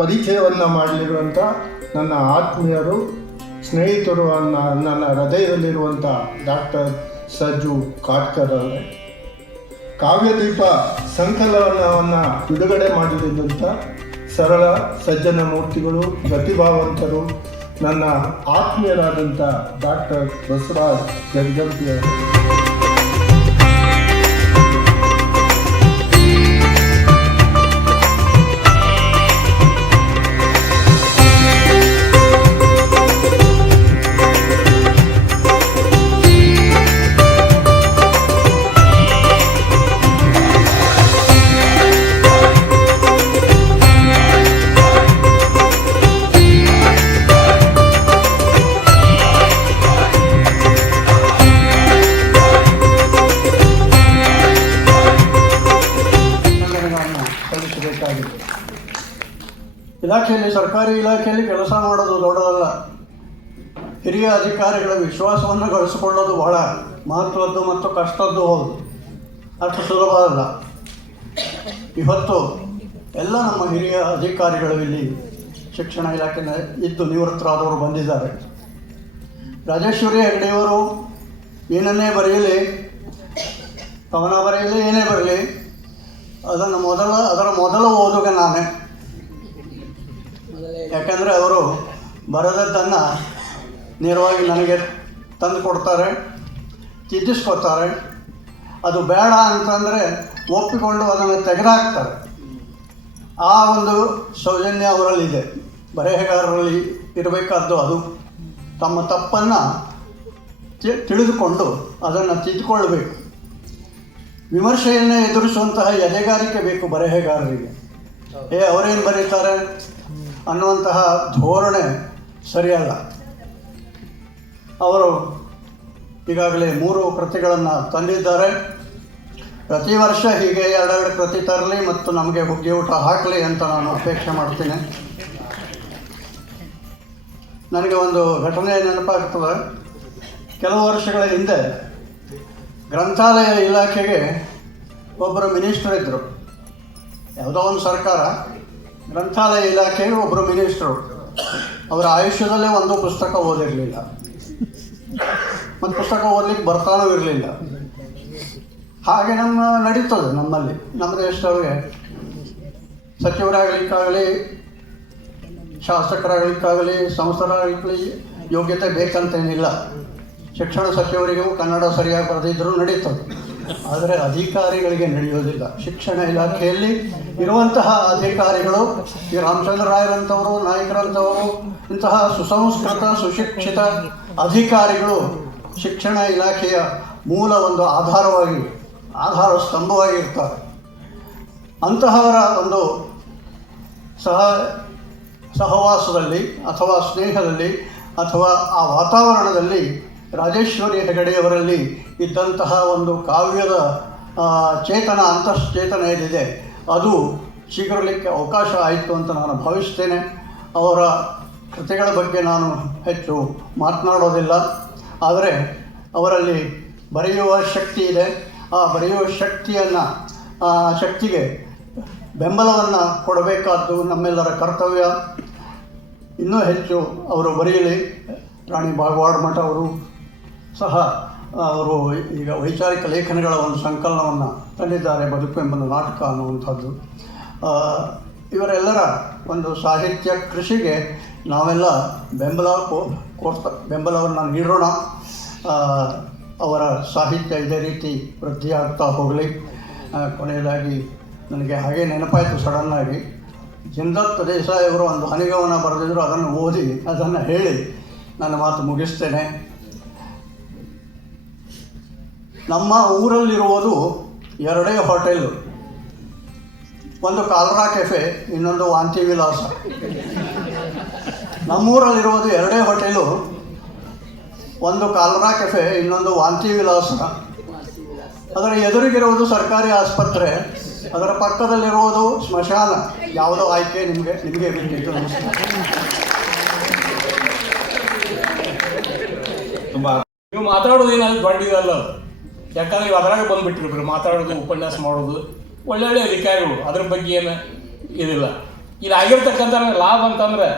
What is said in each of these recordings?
ಪರಿಚಯವನ್ನು ಮಾಡಲಿರುವಂಥ ನನ್ನ ಆತ್ಮೀಯರು, ಸ್ನೇಹಿತರು, ನನ್ನ ಹೃದಯದಲ್ಲಿರುವಂಥ ಡಾಕ್ಟರ್ ಸಜ್ಜು ಕಾಟ್ಕರ್ ಅವರೇ. ಕಾವ್ಯದೀಪ ಸಂಕಲನವನ್ನು ಬಿಡುಗಡೆ ಮಾಡಲಿದ್ದಂಥ ಸರಳ ಸಜ್ಜನ ಮೂರ್ತಿಗಳು, ಪ್ರತಿಭಾವಂತರು, ನನ್ನ ಆತ್ಮೀಯರಾದಂಥ ಡಾಕ್ಟರ್ ಬಸವರಾಜ್ ಜಗಜಂಪಿ ಅವರು. ಇಲಾಖೆಯಲ್ಲಿ, ಸರ್ಕಾರಿ ಇಲಾಖೆಯಲ್ಲಿ ಕೆಲಸ ಮಾಡೋದು ದೊಡ್ಡದಲ್ಲ. ಹಿರಿಯ ಅಧಿಕಾರಿಗಳ ವಿಶ್ವಾಸವನ್ನು ಗಳಿಸಿಕೊಳ್ಳೋದು ಬಹಳ ಮಹತ್ವದ್ದು ಮತ್ತು ಕಷ್ಟದ್ದು ಹೌದು. ಅಷ್ಟು ಸುಲಭ ಅಲ್ಲ. ಇವತ್ತು ಎಲ್ಲ ನಮ್ಮ ಹಿರಿಯ ಅಧಿಕಾರಿಗಳು ಇಲ್ಲಿ ಶಿಕ್ಷಣ ಇಲಾಖೆಯ ಇದ್ದು ನಿವೃತ್ತರಾದವರು ಬಂದಿದ್ದಾರೆ. ರಾಜೇಶ್ವರಿ ಹೆಗಡೆಯವರು ಏನನ್ನೇ ಬರೆಯಲಿ, ಕವನ ಬರೆಯಲಿ, ಏನೇ ಬರಲಿ, ಅದರ ಮೊದಲ ಓದುಗ ನಾನೇ. ಯಾಕಂದರೆ ಅವರು ಬರೆದದ್ದನ್ನು ನೇರವಾಗಿ ನನಗೆ ತಂದು ಕೊಡ್ತಾರೆ, ತಿದ್ದಿಸ್ಕೊತಾರೆ. ಅದು ಬೇಡ ಅಂತಂದರೆ ಒಪ್ಪಿಕೊಂಡು ಅದನ್ನು ತೆಗೆದುಹಾಕ್ತಾರೆ. ಆ ಒಂದು ಸೌಜನ್ಯ ಅವರಲ್ಲಿದೆ. ಬರೆಹಗಾರರಲ್ಲಿ ಇರಬೇಕಾದ್ದು ಅದು. ತಮ್ಮ ತಪ್ಪನ್ನು ತಿಳಿದುಕೊಂಡು ಅದನ್ನು ತಿದ್ದುಕೊಳ್ಬೇಕು. ವಿಮರ್ಶೆಯನ್ನೇ ಎದುರಿಸುವಂತಹ ಎದೆಗಾರಿಕೆ ಬೇಕು ಬರೆಹಗಾರರಿಗೆ. ಅವರೇನು ಬರೀತಾರೆ ಅನ್ನುವಂತಹ ಧೋರಣೆ ಸರಿಯಲ್ಲ. ಅವರು ಈಗಾಗಲೇ 3 ಕೃತಿಗಳನ್ನು ತಂದಿದ್ದಾರೆ. ಪ್ರತಿ ವರ್ಷ ಹೀಗೆ 2 ಕೃತಿ ತರಲಿ ಮತ್ತು ನಮಗೆ ಹುಗ್ಗಿ ಊಟ ಹಾಕಲಿ ಅಂತ ನಾನು ಅಪೇಕ್ಷೆ ಮಾಡ್ತೀನಿ. ನನಗೆ ಒಂದು ಘಟನೆ ನೆನಪಾಗ್ತದೆ. ಕೆಲವು ವರ್ಷಗಳ ಹಿಂದೆ ಗ್ರಂಥಾಲಯ ಇಲಾಖೆಗೆ ಒಬ್ಬರು ಮಿನಿಸ್ಟರ್ ಇದ್ದರು. ಯಾವುದೋ ಒಂದು ಸರ್ಕಾರ ಗ್ರಂಥಾಲಯ ಇಲಾಖೆಗೆ ಒಬ್ಬರು ಮಿನಿಸ್ಟ್ರು. ಅವರ ಆಯುಷ್ಯದಲ್ಲೇ ಒಂದು ಪುಸ್ತಕ ಓದಿರಲಿಲ್ಲ ಮತ್ತು ಪುಸ್ತಕ ಓದಲಿಕ್ಕೆ ಬರ್ತಾನೂ ಇರಲಿಲ್ಲ. ಹಾಗೆ ನಡೀತದೆ ನಮ್ಮ ದೇಶದೊಳಗೆ. ಸಚಿವರಾಗಲಿಕ್ಕಾಗಲಿ, ಶಾಸಕರಾಗಲಿಕ್ಕಾಗಲಿ, ಸಂಸ್ಥರಾಗಲಿಕ್ಕಲಿ ಯೋಗ್ಯತೆ ಬೇಕಂತೇನಿಲ್ಲ. ಶಿಕ್ಷಣ ಸಚಿವರಿಗೂ ಕನ್ನಡ ಸರಿಯಾಗಿ ಬರೆದಿದ್ದರೂ ನಡೀತದೆ. ಆದರೆ ಅಧಿಕಾರಿಗಳಿಗೆ ನಡೆಯೋದಿಲ್ಲ. ಶಿಕ್ಷಣ ಇಲಾಖೆಯಲ್ಲಿ ಇರುವಂತಹ ಅಧಿಕಾರಿಗಳು, ಈ ರಾಮಚಂದ್ರ ರಾಯರಂಥವರು, ನಾಯಕರಂಥವರು, ಇಂತಹ ಸುಸಂಸ್ಕೃತ ಸುಶಿಕ್ಷಿತ ಅಧಿಕಾರಿಗಳು ಶಿಕ್ಷಣ ಇಲಾಖೆಯ ಮೂಲ ಒಂದು ಆಧಾರ ಸ್ತಂಭವಾಗಿರ್ತಾರೆ. ಅಂತಹವರ ಒಂದು ಸಹವಾಸದಲ್ಲಿ ಅಥವಾ ಸ್ನೇಹದಲ್ಲಿ ಅಥವಾ ಆ ವಾತಾವರಣದಲ್ಲಿ ರಾಜೇಶ್ವರಿ ಹೆಗಡೆಯವರಲ್ಲಿ ಇದ್ದಂತಹ ಒಂದು ಕಾವ್ಯದ ಚೇತನ, ಅಂತಶ್ಚೇತನ ಏನಿದೆ ಅದು ಸಿಗಲಿಕ್ಕೆ ಅವಕಾಶ ಆಯಿತು ಅಂತ ನಾನು ಭಾವಿಸ್ತೇನೆ. ಅವರ ಕೃತಿಗಳ ಬಗ್ಗೆ ನಾನು ಹೆಚ್ಚು ಮಾತನಾಡೋದಿಲ್ಲ. ಆದರೆ ಅವರಲ್ಲಿ ಬರೆಯುವ ಶಕ್ತಿ ಇದೆ. ಆ ಬರೆಯುವ ಶಕ್ತಿಗೆ ಬೆಂಬಲವನ್ನು ಕೊಡಬೇಕಾದ್ದು ನಮ್ಮೆಲ್ಲರ ಕರ್ತವ್ಯ. ಇನ್ನೂ ಹೆಚ್ಚು ಅವರು ಬರೆಯಲಿ. ರಾಣಿ ಬಾಗವಾಡ ಮಠ ಅವರು ಸಹ ಅವರು ಈಗ ವೈಚಾರಿಕ ಲೇಖನಗಳ ಒಂದು ಸಂಕಲನವನ್ನು ತಂದಿದ್ದಾರೆ, ಬದುಕೆಂಬ ನಾಟಕ ಅನ್ನುವಂಥದ್ದು. ಇವರೆಲ್ಲರ ಒಂದು ಸಾಹಿತ್ಯ ಕೃಷಿಗೆ ನಾವೆಲ್ಲ ಬೆಂಬಲವನ್ನು ನೀಡೋಣ. ಅವರ ಸಾಹಿತ್ಯ ಇದೇ ರೀತಿ ವೃದ್ಧಿಯಾಗ್ತಾ ಹೋಗಲಿ. ಕೊನೆಯದಾಗಿ ನನಗೆ ಹಾಗೆ ನೆನಪಾಯಿತು ಸಡನ್ನಾಗಿ, ಜಿಂದತ್ ದೇಸಾಯಿ ಅವರು ಒಂದು ಹನಿಗವನ ಬರೆದಿದ್ದರು. ಅದನ್ನು ಓದಿ ಅದನ್ನು ಹೇಳಿ ನನ್ನ ಮಾತು ಮುಗಿಸ್ತೇನೆ. ನಮ್ಮ ಊರಲ್ಲಿರುವುದು 2 ಹೋಟೆಲ್ಲು. ಒಂದು ಕಾಲ್ರಾ ಕೆಫೆ, ಇನ್ನೊಂದು ವಾಂತಿ ವಿಲಾಸ. ನಮ್ಮೂರಲ್ಲಿರುವುದು 2 ಹೋಟೆಲು, ಒಂದು ಕಾಲ್ರಾ ಕೆಫೆ, ಇನ್ನೊಂದು ವಾಂತಿ ವಿಲಾಸ. ಅದರ ಎದುರಿಗಿರುವುದು ಸರ್ಕಾರಿ ಆಸ್ಪತ್ರೆ, ಅದರ ಪಕ್ಕದಲ್ಲಿರುವುದು ಸ್ಮಶಾನ. ಯಾವುದೋ ಆಯ್ಕೆ ನಿಮಗೆ ಬಿಟ್ಟಿದ್ದು ನೀವು ಮಾತಾಡೋದು ಏನಾದ್ರು ದೊಡ್ಡದಲ್ಲ. ಯಾಕಂದ್ರೆ ನೀವು ಅದರಾಗ ಬಂದುಬಿಟ್ಟಿರ್ಬೇಕು ಮಾತಾಡೋದು, ಉಪನ್ಯಾಸ ಮಾಡೋದು. ಒಳ್ಳೊಳ್ಳೆ ಅಧಿಕಾರಿಗಳು, ಅದ್ರ ಬಗ್ಗೆ ಏನು ಇದಿಲ್ಲ. ಇಲ್ಲಿ ಆಗಿರ್ತಕ್ಕಂಥ ಲಾಭ ಅಂತಂದ್ರೆ,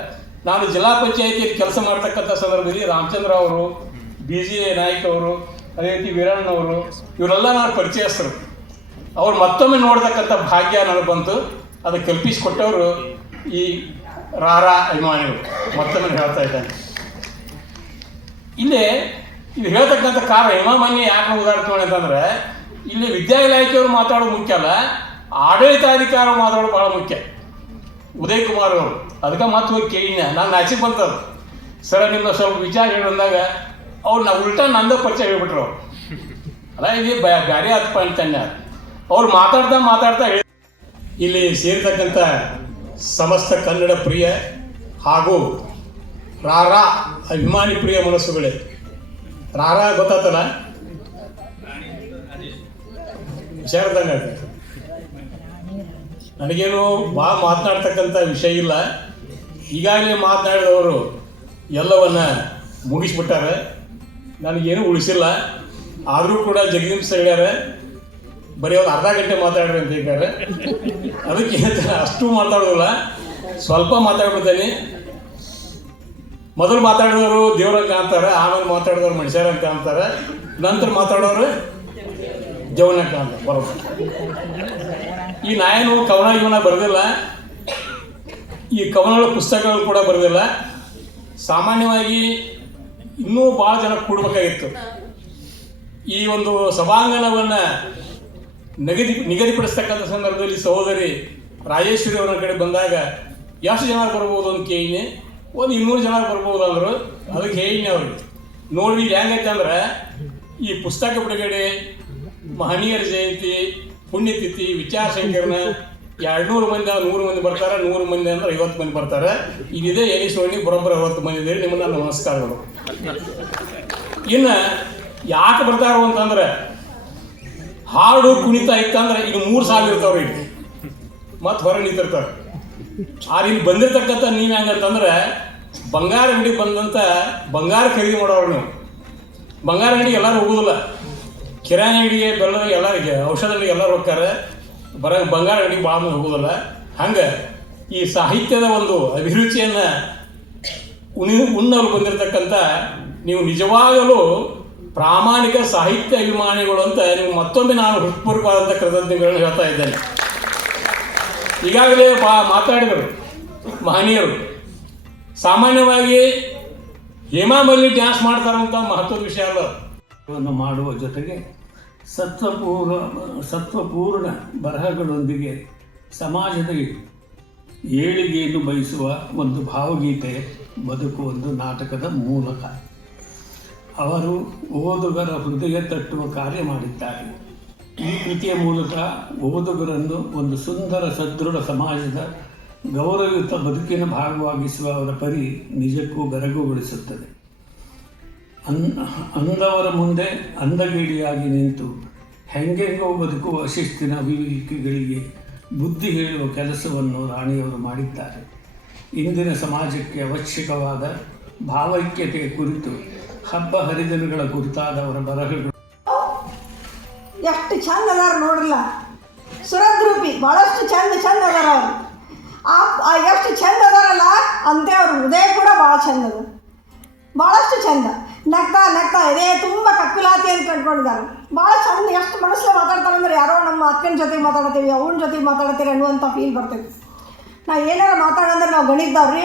ನಾನು ಜಿಲ್ಲಾ ಪಂಚಾಯಿತಿಯಲ್ಲಿ ಕೆಲಸ ಮಾಡ್ತಕ್ಕಂಥ ಸಂದರ್ಭದಲ್ಲಿ ರಾಮಚಂದ್ರ ಅವರು, BG ನಾಯ್ಕ ಅವರು, ಅದೇ ರೀತಿ ವೀರಣ್ಣವರು, ಇವರೆಲ್ಲ ನಾನು ಪರಿಚಯಸ್ಥರು. ಅವ್ರು ಮತ್ತೊಮ್ಮೆ ನೋಡ್ತಕ್ಕಂಥ ಭಾಗ್ಯ ನನಗೆ ಬಂತು. ಅದು ಕಲ್ಪಿಸಿಕೊಟ್ಟವರು ಈ ರಾರಾ ಅಭಿಮಾನಿಗಳು. ಮತ್ತೊಮ್ಮೆ ಹೇಳ್ತಾ ಇದ್ದಾನೆ. ಇಲ್ಲಿ ಇದು ಹೇಳ್ತಕ್ಕಂಥ ಕಾರಣ ಹಿಮಾಮಾನ್ಯ ಯಾಕೆ ಉದಾಹರಣೆ ತೊಗೊಂಡು ಅಂತಂದ್ರೆ, ಇಲ್ಲಿ ವಿದ್ಯಾ ಇಲಾಖೆಯವರು ಮಾತಾಡೋದು ಮುಖ್ಯ ಅಲ್ಲ, ಆಡಳಿತಾಧಿಕಾರ ಮಾತಾಡೋದು ಭಾಳ ಮುಖ್ಯ. ಉದಯ್ ಕುಮಾರ್ ಅವರು ಅದಕ್ಕೆ ಮತ್ತೆ ಹೋಗಿ ಕೇಳಿನ, ನಾನು ನಾಚಿಕ್ ಬಂತದ್ದು, ಸರ್ ನಿಮ್ದು ಸ್ವಲ್ಪ ವಿಚಾರ ಹೇಳಿದಾಗ ಅವ್ರು ನಾವು ಉಲ್ಟಾ ನಂದ ಪರಿಚಯ ಹೇಳ್ಬಿಟ್ರು. ಅವ್ರು ಅಲ್ಲ, ಇದು ಬ್ಯಾರೆ ಹತ್ತಪ್ಪ ಅಂತನ್ಯ. ಅವ್ರು ಮಾತಾಡ್ತಾ ಹೇಳಿ ಇಲ್ಲಿ ಸೇರ್ತಕ್ಕಂಥ ಸಮಸ್ತ ಕನ್ನಡ ಪ್ರಿಯ ಹಾಗೂ ರಾರಾ ಅಭಿಮಾನಿ ಪ್ರಿಯ ಮನಸ್ಸುಗಳೇ. ರಾರಾ ಗೊತ್ತಾತಲ್ಲ, ಹುಷಾರದಂಗ. ನನಗೇನು ಭಾಳ ಮಾತನಾಡ್ತಕ್ಕಂಥ ವಿಷಯ ಇಲ್ಲ. ಈಗಾಗಲೇ ಮಾತನಾಡಿದವರು ಎಲ್ಲವನ್ನ ಮುಗಿಸ್ಬಿಟ್ಟಾರೆ, ನನಗೇನು ಉಳಿಸಿಲ್ಲ. ಆದರೂ ಕೂಡ ಜಗದೀಶ್ ಸರ್ ಹೇಳ್ಯಾರ ಬರೀ ಒಂದು ಅರ್ಧ ಗಂಟೆ ಮಾತಾಡ್ರಿ ಅಂತ ಹೇಳ್ತಾರೆ. ಅದಕ್ಕೆ ಅಷ್ಟು ಮಾತಾಡೋದಿಲ್ಲ, ಸ್ವಲ್ಪ ಮಾತಾಡ್ಬಿಡ್ತೇನೆ. ಮೊದಲು ಮಾತಾಡಿದವರು ದೇವ್ರಂತ ಅಂತಾರೆ, ಆಮೇಲೆ ಮಾತಾಡಿದವರು ಮನುಷ್ಯರಂತ ಅಂತಾರೆ, ನಂತರ ಮಾತಾಡೋರು ಜವನಕ್ಕ ಅಂತ ಬರೋದು. ಈ ನಾಯನು ಕವನ ಇವನ ಬರೆದಿಲ್ಲ, ಈ ಕವನಗಳ ಪುಸ್ತಕಗಳು ಕೂಡ ಬರೆದಿಲ್ಲ. ಸಾಮಾನ್ಯವಾಗಿ ಇನ್ನೂ ಭಾಳ ಜನ ಕೂಡಬೇಕಾಗಿತ್ತು. ಈ ಒಂದು ಸಭಾಂಗಣವನ್ನು ನಿಗದಿಪಡಿಸ್ತಕ್ಕಂಥ ಸಂದರ್ಭದಲ್ಲಿ ಸಹೋದರಿ ರಾಜೇಶ್ವರಿ ಅವರ ಕಡೆ ಬಂದಾಗ ಎಷ್ಟು ಜನ ಬರ್ಬೋದು ಅಂತ ಕೇಳಿನಿ. ಒಂದು 200 ಜನ ಬರ್ಬೋದು ಅಂದರು. ಅದಕ್ಕೆ ಹೇಳಿನಿ ಅವ್ರಿಗೆ, ನೋಡಿ ಹೆಂಗೈತೆ ಅಂದ್ರೆ, ಈ ಪುಸ್ತಕ ಬಿಡುಗಡೆ, ಮಹನೀಯರ ಜಯಂತಿ, ಪುಣ್ಯತಿಥಿ, ವಿಚಾರ ಸಂಕಿರಣ 200 ಮಂದಿ 100 ಮಂದಿ ಬರ್ತಾರೆ, 100 ಮಂದಿ ಅಂದ್ರೆ 50 ಮಂದಿ ಬರ್ತಾರೆ. ಇದಿದೆ ಎನಿಸೋಣಿ ಬರೋಬ್ಬರ 60 ಮಂದಿ ಇದ್ದೀರಿ. ನಿಮ್ಮನ್ನ ನಮಸ್ಕಾರಗಳು. ಇನ್ನು ಯಾಕೆ ಬರ್ತಾರೋ ಅಂತಂದ್ರೆ, ಹಾಡು ಕುಣಿತ ಇತ್ತಂದ್ರೆ ಈಗ 3 ಸಾಲ ಇರ್ತಾವ್ರಿ, ಈಗ ಮತ್ತೆ ಹೊರಗೆ ನಿಂತಿರ್ತಾರೆ. ಆದ್ರೆ ಇಲ್ಲಿ ಬಂದಿರ್ತಕ್ಕಂಥ ನೀವು ಹೆಂಗಂತಂದ್ರೆ, ಬಂಗಾರ ಅಂಗಡಿಗೆ ಬಂದಂಥ ಬಂಗಾರ ಖರೀದಿ ಮಾಡೋರು ನೀವು. ಬಂಗಾರ ಅಂಗಡಿಗೆ ಎಲ್ಲರೂ ಹೋಗೋದಿಲ್ಲ, ಕಿರಾಣಿ ಅಂಗಡಿಗೆ, ಬೆಲ್ಲ ಎಲ್ಲರಿಗೆ, ಔಷಧ ಅಂಗಡಿಗೆ ಎಲ್ಲರೂ ಹೋಗ್ತಾರೆ, ಬಂಗಾರ ಅಂಗಡಿಗೆ ಭಾಳ ಮಂದಿ ಹೋಗೋದಿಲ್ಲ. ಹಂಗೆ ಈ ಸಾಹಿತ್ಯದ ಒಂದು ಅಭಿರುಚಿಯನ್ನು ಉಣ್ಣಲು ಬಂದಿರತಕ್ಕಂಥ ನೀವು ನಿಜವಾಗಲೂ ಪ್ರಾಮಾಣಿಕ ಸಾಹಿತ್ಯ ಅಭಿಮಾನಿಗಳು ಅಂತ ನೀವು ಮತ್ತೊಮ್ಮೆ ನಾನು ಹೃತ್ಪೂರ್ವಕವಾದಂಥ ಕೃತಜ್ಞತೆಗಳನ್ನು ಹೇಳ್ತಾ ಇದ್ದೇನೆ. ಈಗಾಗಲೇ ಮಾತಾಡಿದರು ಮಹನೀಯರು. ಸಾಮಾನ್ಯವಾಗಿ ಹೇಮಾಮಲ್ಲಿ ಡ್ಯಾನ್ಸ್ ಮಾಡ್ತಾರಂಥ ಮಹತ್ವದ ವಿಷಯ ಅಲ್ಲ. ಮಾಡುವ ಜೊತೆಗೆ ಸತ್ವಪೂರ್ಣ ಬರಹಗಳೊಂದಿಗೆ ಸಮಾಜದ ಏಳಿಗೆಯನ್ನು ಬಯಸುವ ಒಂದು ಭಾವಗೀತೆ ಬದುಕು ಒಂದು ನಾಟಕದ ಮೂಲಕ ಅವರು ಓದುಗರ ಹೃದಯ ತಟ್ಟುವ ಕಾರ್ಯ ಮಾಡಿದ್ದಾರೆ. ಈ ಕೃತಿಯ ಮೂಲಕ ಓದುಗರನ್ನು ಒಂದು ಸುಂದರ ಸದೃಢ ಸಮಾಜದ ಗೌರವಯುತ ಬದುಕಿನ ಭಾಗವಾಗಿಸುವ ಅವರ ಪರಿ ನಿಜಕ್ಕೂ ಬೆರಗುಗೊಳಿಸುತ್ತದೆ. ಅಂದವರ ಮುಂದೆ ಅಂದಗೇಡಿಯಾಗಿ ನಿಂತು ಹೆಂಗೆಂಗೋ ಬದುಕುವ ಶಿಸ್ತಿನ ಅಭಿವೇಕಿಗಳಿಗೆ ಬುದ್ಧಿ ಹೇಳುವ ಕೆಲಸವನ್ನು ರಾಣಿಯವರು ಮಾಡಿದ್ದಾರೆ. ಇಂದಿನ ಸಮಾಜಕ್ಕೆ ಅವಶ್ಯಕವಾದ ಭಾವೈಕ್ಯತೆಯ ಕುರಿತು, ಹಬ್ಬ ಹರಿದಿನಗಳ ಕುರಿತಾದ ಅವರ ಬರಹಗಳು ಎಷ್ಟು ಚಂದ ಅದಾರ ನೋಡ್ರಲ್ಲ. ಸುರದ್ರೂಪಿ ಭಾಳಷ್ಟು ಚಂದ ಅದಾರ ಅವರು. ಎಷ್ಟು ಚಂದ ಅದಾರಲ್ಲ ಅಂತೆ ಅವ್ರ ಹೃದಯ ಕೂಡ ಭಾಳ ಚಂದ ಅದ, ಭಾಳಷ್ಟು ಚಂದ. ನಗ್ತಾ ಇದೇ ತುಂಬ ಕಕ್ಕುಲಾತಿ ಅಂತ ಕಂಡ್ಕೊಂಡಿದ್ದಾರೆ. ಭಾಳ ಚಂದ, ಎಷ್ಟು ಮನಸ್ಸಲ್ಲಿ ಮಾತಾಡ್ತಾರೆ ಅಂದ್ರೆ ಯಾರೋ ನಮ್ಮ ಅಕ್ಕನ ಜೊತೆಗೆ ಮಾತಾಡ್ತೀವಿ, ಅವನ ಜೊತೆಗೆ ಮಾತಾಡ್ತೀವಿ ಅನ್ನುವಂಥ ಫೀಲ್ ಬರ್ತೈತಿ. ನಾವು ಏನಾರು ಮಾತಾಡಂದ್ರೆ ನಾವು ಗಣಿತದವ್ರಿ,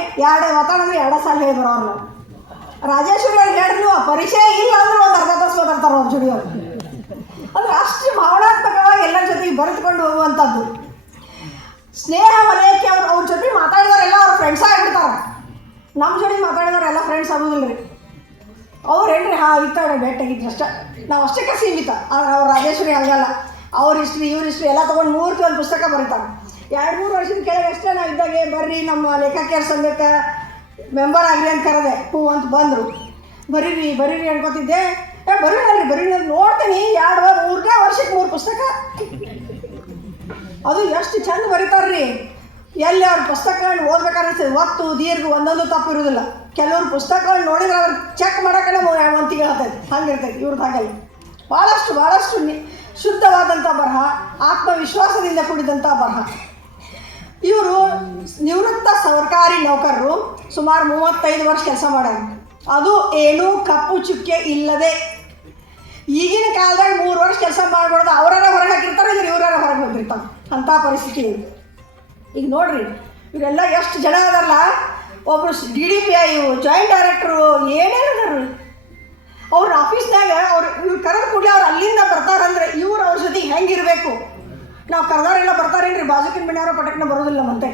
ಮಾತಾಡಂದ್ರೆ 2 ಸಾಲ ಹೇಳಿ ಬರೋರು ನಾವು. ರಾಜೇಶ್ವರಿ ಅವ್ರು ಹೇಳ್ರಿ, ನೀವು ಪರಿಚಯ ಇಲ್ಲ ಅಂದ್ರೆ ಒಂದು ಅರ್ಧ ತಾಸು ಮಾತಾಡ್ತಾರೆ ಅವ್ರ ಜೋಡಿ ಅವರು. ಅಂದ್ರೆ ಅಷ್ಟು ಭಾವನಾತ್ಮಕವಾಗಿ ಎಲ್ಲರ ಜೊತೆಗೆ ಬರೆದುಕೊಂಡು ಹೋಗುವಂಥದ್ದು. ಸ್ನೇಹ ವಲಯಕ್ಕೆ ಅವ್ರ ಜೊತೆ ಮಾತಾಡಿದವರೆಲ್ಲ ಅವ್ರ ಫ್ರೆಂಡ್ಸ್ ಆಗಿಬಿಡ್ತಾರೆ. ನಮ್ಮ ಜೊತೆ ಮಾತಾಡಿದವರೆಲ್ಲ ಫ್ರೆಂಡ್ಸ್ ಆಗೋದಿಲ್ಲ ರೀ. ಅವ್ರು ಹೇಳ್ರಿ ಇರ್ತಾರೆ ಭೇಟಿಯಾಗಿದ್ರು ಅಷ್ಟೇ, ನಾವು ಅಷ್ಟಕ್ಕೆ ಸೀಮಿತ. ಅವ್ರು ರಾಜೇಶ್ವರಿ ಹಂಗಲ್ಲ, ಅವ್ರ ಹಿಸ್ಟ್ರಿ ಇವ್ರ ಹಿಸ್ಟ್ರಿ ಎಲ್ಲ ತೊಗೊಂಡು 3 ಒಂದು ಪುಸ್ತಕ ಬರೀತಾರೆ. 2-3 ವರ್ಷದ ಕೆಳಗೆ ಅಷ್ಟೇ ನಾವು ಇದ್ದಾಗೆ ಬರ್ರಿ ನಮ್ಮ ಲೇಖಕಿಯರ ಸಂಘಕ್ಕೆ ಮೆಂಬರ್ ಆಗ್ರಿ ಅಂತ ಕರೆದೆ. ಹ್ಞೂ ಅಂತ ಬಂದರು. ಬರೀರಿ ಅನ್ಕೋತಿದ್ದೆ. ಬರೀ ನೋಡ್ತೀನಿ 2-3 ವರ್ಷಕ್ಕೆ 3 ಪುಸ್ತಕ. ಅದು ಎಷ್ಟು ಚಂದ ಬರೀತಾರ್ರಿ. ಎಲ್ಲಿ ಅವ್ರ ಪುಸ್ತಕಗಳನ್ನ ಓದ್ಬೇಕಾದ್ರೆ ಒತ್ತು ದೀರ್ಘ ಒಂದೊಂದು ತಪ್ಪು ಇರೋದಿಲ್ಲ. ಕೆಲವ್ರು ಪುಸ್ತಕಗಳನ್ನ ನೋಡಿದ್ರೆ ಅವ್ರು ಚೆಕ್ ಮಾಡೋಕ್ಕೇ 1 ತಿಂಗಳು ಆಗ್ತೈತಿ, ಹಂಗಿರ್ತೈತಿ. ಇವ್ರದ್ದು ಹಾಗಲ್ಲ. ಭಾಳಷ್ಟು ಶುದ್ಧವಾದಂಥ ಬರಹ, ಆತ್ಮವಿಶ್ವಾಸದಿಂದ ಕೂಡಿದಂಥ ಬರಹ. ಇವರು ನಿವೃತ್ತ ಸರ್ಕಾರಿ ನೌಕರರು, ಸುಮಾರು 35 ವರ್ಷ ಕೆಲಸ ಮಾಡ್ಯಾರ. ಅದು ಏನೂ ಕಪ್ಪು ಚುಕ್ಕೆ ಇಲ್ಲದೆ. ಈಗಿನ ಕಾಲದಾಗ 3 ವರ್ಷ ಕೆಲಸ ಮಾಡ್ಬಾರ್ದು, ಅವರಾರ ಹೊರಗೆ ಹಾಕಿರ್ತಾರೆ, ಇದ್ರೆ ಇವರಾರ ಹೊರಗೆ ಹೋಗಿರ್ತಾರೆ. ಅಂಥ ಪರಿಸ್ಥಿತಿ ಇದೆ. ಈಗ ನೋಡ್ರಿ, ಇವರೆಲ್ಲ ಎಷ್ಟು ಜನ ಅದಾರಲ್ಲ, ಒಬ್ಬರು DDPI, ಜಾಯಿಂಟ್ ಡೈರೆಕ್ಟ್ರು, ಏನೇನು ಅದಾರ. ಅವ್ರ ಆಫೀಸ್ನಾಗ ಇವ್ರು ಕರೆದ ಕೂಡಲೇ ಅವ್ರು ಅಲ್ಲಿಂದ ಬರ್ತಾರಂದ್ರೆ ಇವ್ರು ಅವ್ರ ಜೊತೆಗೆ ಹೆಂಗಿರಬೇಕು. ನಾವು ಕರೆದವರೆಲ್ಲ ಬರ್ತಾರೇನ್ರಿ, ಬಾಜುಕಿನ ಮನೆಯವರು ಪಟಕ್ನ ಬರೋದಿಲ್ಲ ಮತ್ತೆ.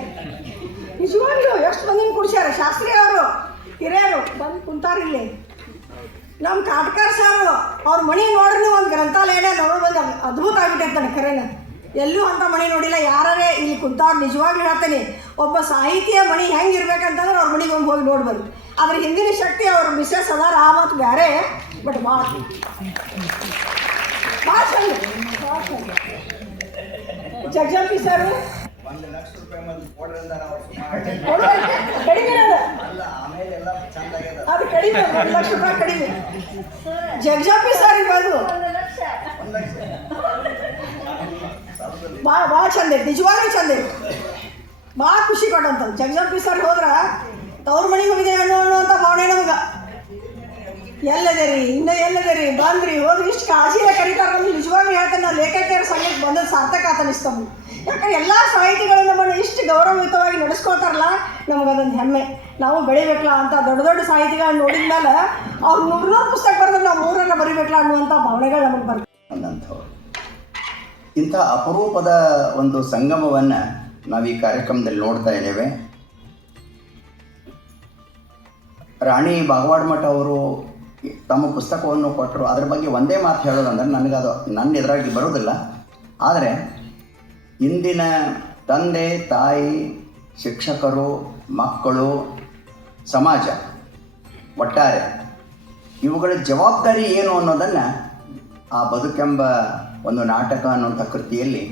ನಿಜವಾಗ್ಲೂ ಎಷ್ಟು ಮಂದಿನ ಕುಡಿಸ್ಯಾರ. ಶಾಸ್ತ್ರಿ ಅವರು ಹಿರಿಯರು ಬಂದು ಕುಂತಾರಿಲ್ಲಿ. ನಮ್ಮ ಕಾಟ್ಕರ್ ಸಾರು ಅವ್ರ ಮನೆ ನೋಡ್ರಿ, ಒಂದು ಗ್ರಂಥಾಲಯನೇ ನೋಡ್ಬೋದು, ಅದ್ಭುತ ಆಗಿಬಿಟ್ಟೈತೆ ನನಗೆ ಖರೇನ. ಎಲ್ಲೂ ಅಂಥ ಮನೆ ನೋಡಿಲ್ಲ. ಯಾರೇ ಇಲ್ಲಿ ಕುಂತವ್ರು ನಿಜವಾಗ್ಲೂ ಹೇಳ್ತೇನೆ, ಒಬ್ಬ ಸಾಹಿತಿಯ ಮನೆ ಹೆಂಗೆ ಇರ್ಬೇಕಂತಂದ್ರೆ ಅವ್ರ ಮನೆಗೆ ಒಂದು ಹೋಗಿ ನೋಡ್ಬೋದು. ಅದ್ರ ಹಿಂದಿನ ಶಕ್ತಿ ಅವ್ರ ಮಿಸ್ಸಸ್ ಅದಾರ, ಆ ಮತ್ತು ಬೇರೆ. ಬಟ್ ಭಾಳ ಚಂದ, ಭಾಳ ಚಂದ. ಜಗಜಂಪಿ ಸರ್ ಕಡಿಮೆ ಅದು ಕಡಿಮೆ, 1 ಲಕ್ಷ ರೂಪಾಯಿ ಕಡಿಮೆ. ಜಗಜಂಪಿ ಸರ್ ಇರ್ಬೋದು, ಭಾಳ ಚಂದ ಐತಿ, ನಿಜವಾಗ್ಲೂ ಚಂದ ಐತಿ. ಭಾಳ ಖುಷಿ ಕೊಟ್ಟಂಥದ್ದು. ಜಗಜಂಪಿ ಸರ್ ಹೋದ್ರೆ ತವ್ರ ಮನೆಗೆ ಹೋಗಿದೆ ಅನ್ನುವಂಥ ಭಾವನೆ ನಮ್ಗೆ. ಎಲ್ಲದೇರಿ, ಇನ್ನೂ ಎಲ್ಲದೇರಿ, ಬಂದ್ರಿ ಹೋದ್ರಿ, ಇಷ್ಟು ಕಾಳಜಿಯ ಕರೀತಾರೆ. ನಮ್ಗೆ ನಿಜವಾಗ್ಲೂ ಹೇಳ್ತೇನೆ, ನಾವು ಲೇಖಕಿಯರ ಸಂಘಕ್ಕೆ ಬಂದದ್ದು ಸಾರ್ಥಕ ಆತ ಅನಿಸ್ತಮ್ಮ. ಯಾಕಂದ್ರೆ ಎಲ್ಲ ಸಾಹಿತಿಗಳು ನಮ್ಮನ್ನು ಇಷ್ಟು ಗೌರವಯುತವಾಗಿ ನಡೆಸ್ಕೊಳ್ತಾರಲ್ಲ, ನಮಗದೊಂದು ಹೆಮ್ಮೆ. ನಾವು ಬೆಳಿಬೇಕಲ್ಲ ಅಂತ ದೊಡ್ಡ ದೊಡ್ಡ ಸಾಹಿತಿಗಳನ್ನ ನೋಡಿದ ಮೇಲೆ ಅವ್ರು 100 ಪುಸ್ತಕ ಬರೆದ್ರೆ ನಾವು 3 ಬರಿಬೇಕಲ್ಲ ಅನ್ನುವಂಥ ಭಾವನೆಗಳು ನಮಗೆ ಬರ್ತವೆ. ಇಂಥ ಅಪರೂಪದ ಒಂದು ಸಂಗಮವನ್ನು ನಾವು ಈ ಕಾರ್ಯಕ್ರಮದಲ್ಲಿ ನೋಡ್ತಾ ಇದ್ದೇವೆ. ರಾಣಿ ಬಾಗವಾಡ ಮಠ ಅವರು ತಮ್ಮ ಪುಸ್ತಕವನ್ನು ಕೊಟ್ಟರು. ಅದ್ರ ಬಗ್ಗೆ ಒಂದೇ ಮಾತು ಹೇಳೋದಂದ್ರೆ, ನನಗದು ನನ್ನ ಎದುರಾಗಿ ಬರೋದಿಲ್ಲ. ಆದರೆ ಇಂದಿನ ತಂದೆ ತಾಯಿ, ಶಿಕ್ಷಕರು, ಮಕ್ಕಳು, ಸಮಾಜ ಒಟ್ಟಾರೆ ಇವುಗಳ ಜವಾಬ್ದಾರಿ ಏನು ಅನ್ನೋದನ್ನು ಆ ಬದುಕೆಂಬ ಒಂದು ನಾಟಕ ಅನ್ನುವಂಥ ಕೃತಿಯಲ್ಲಿ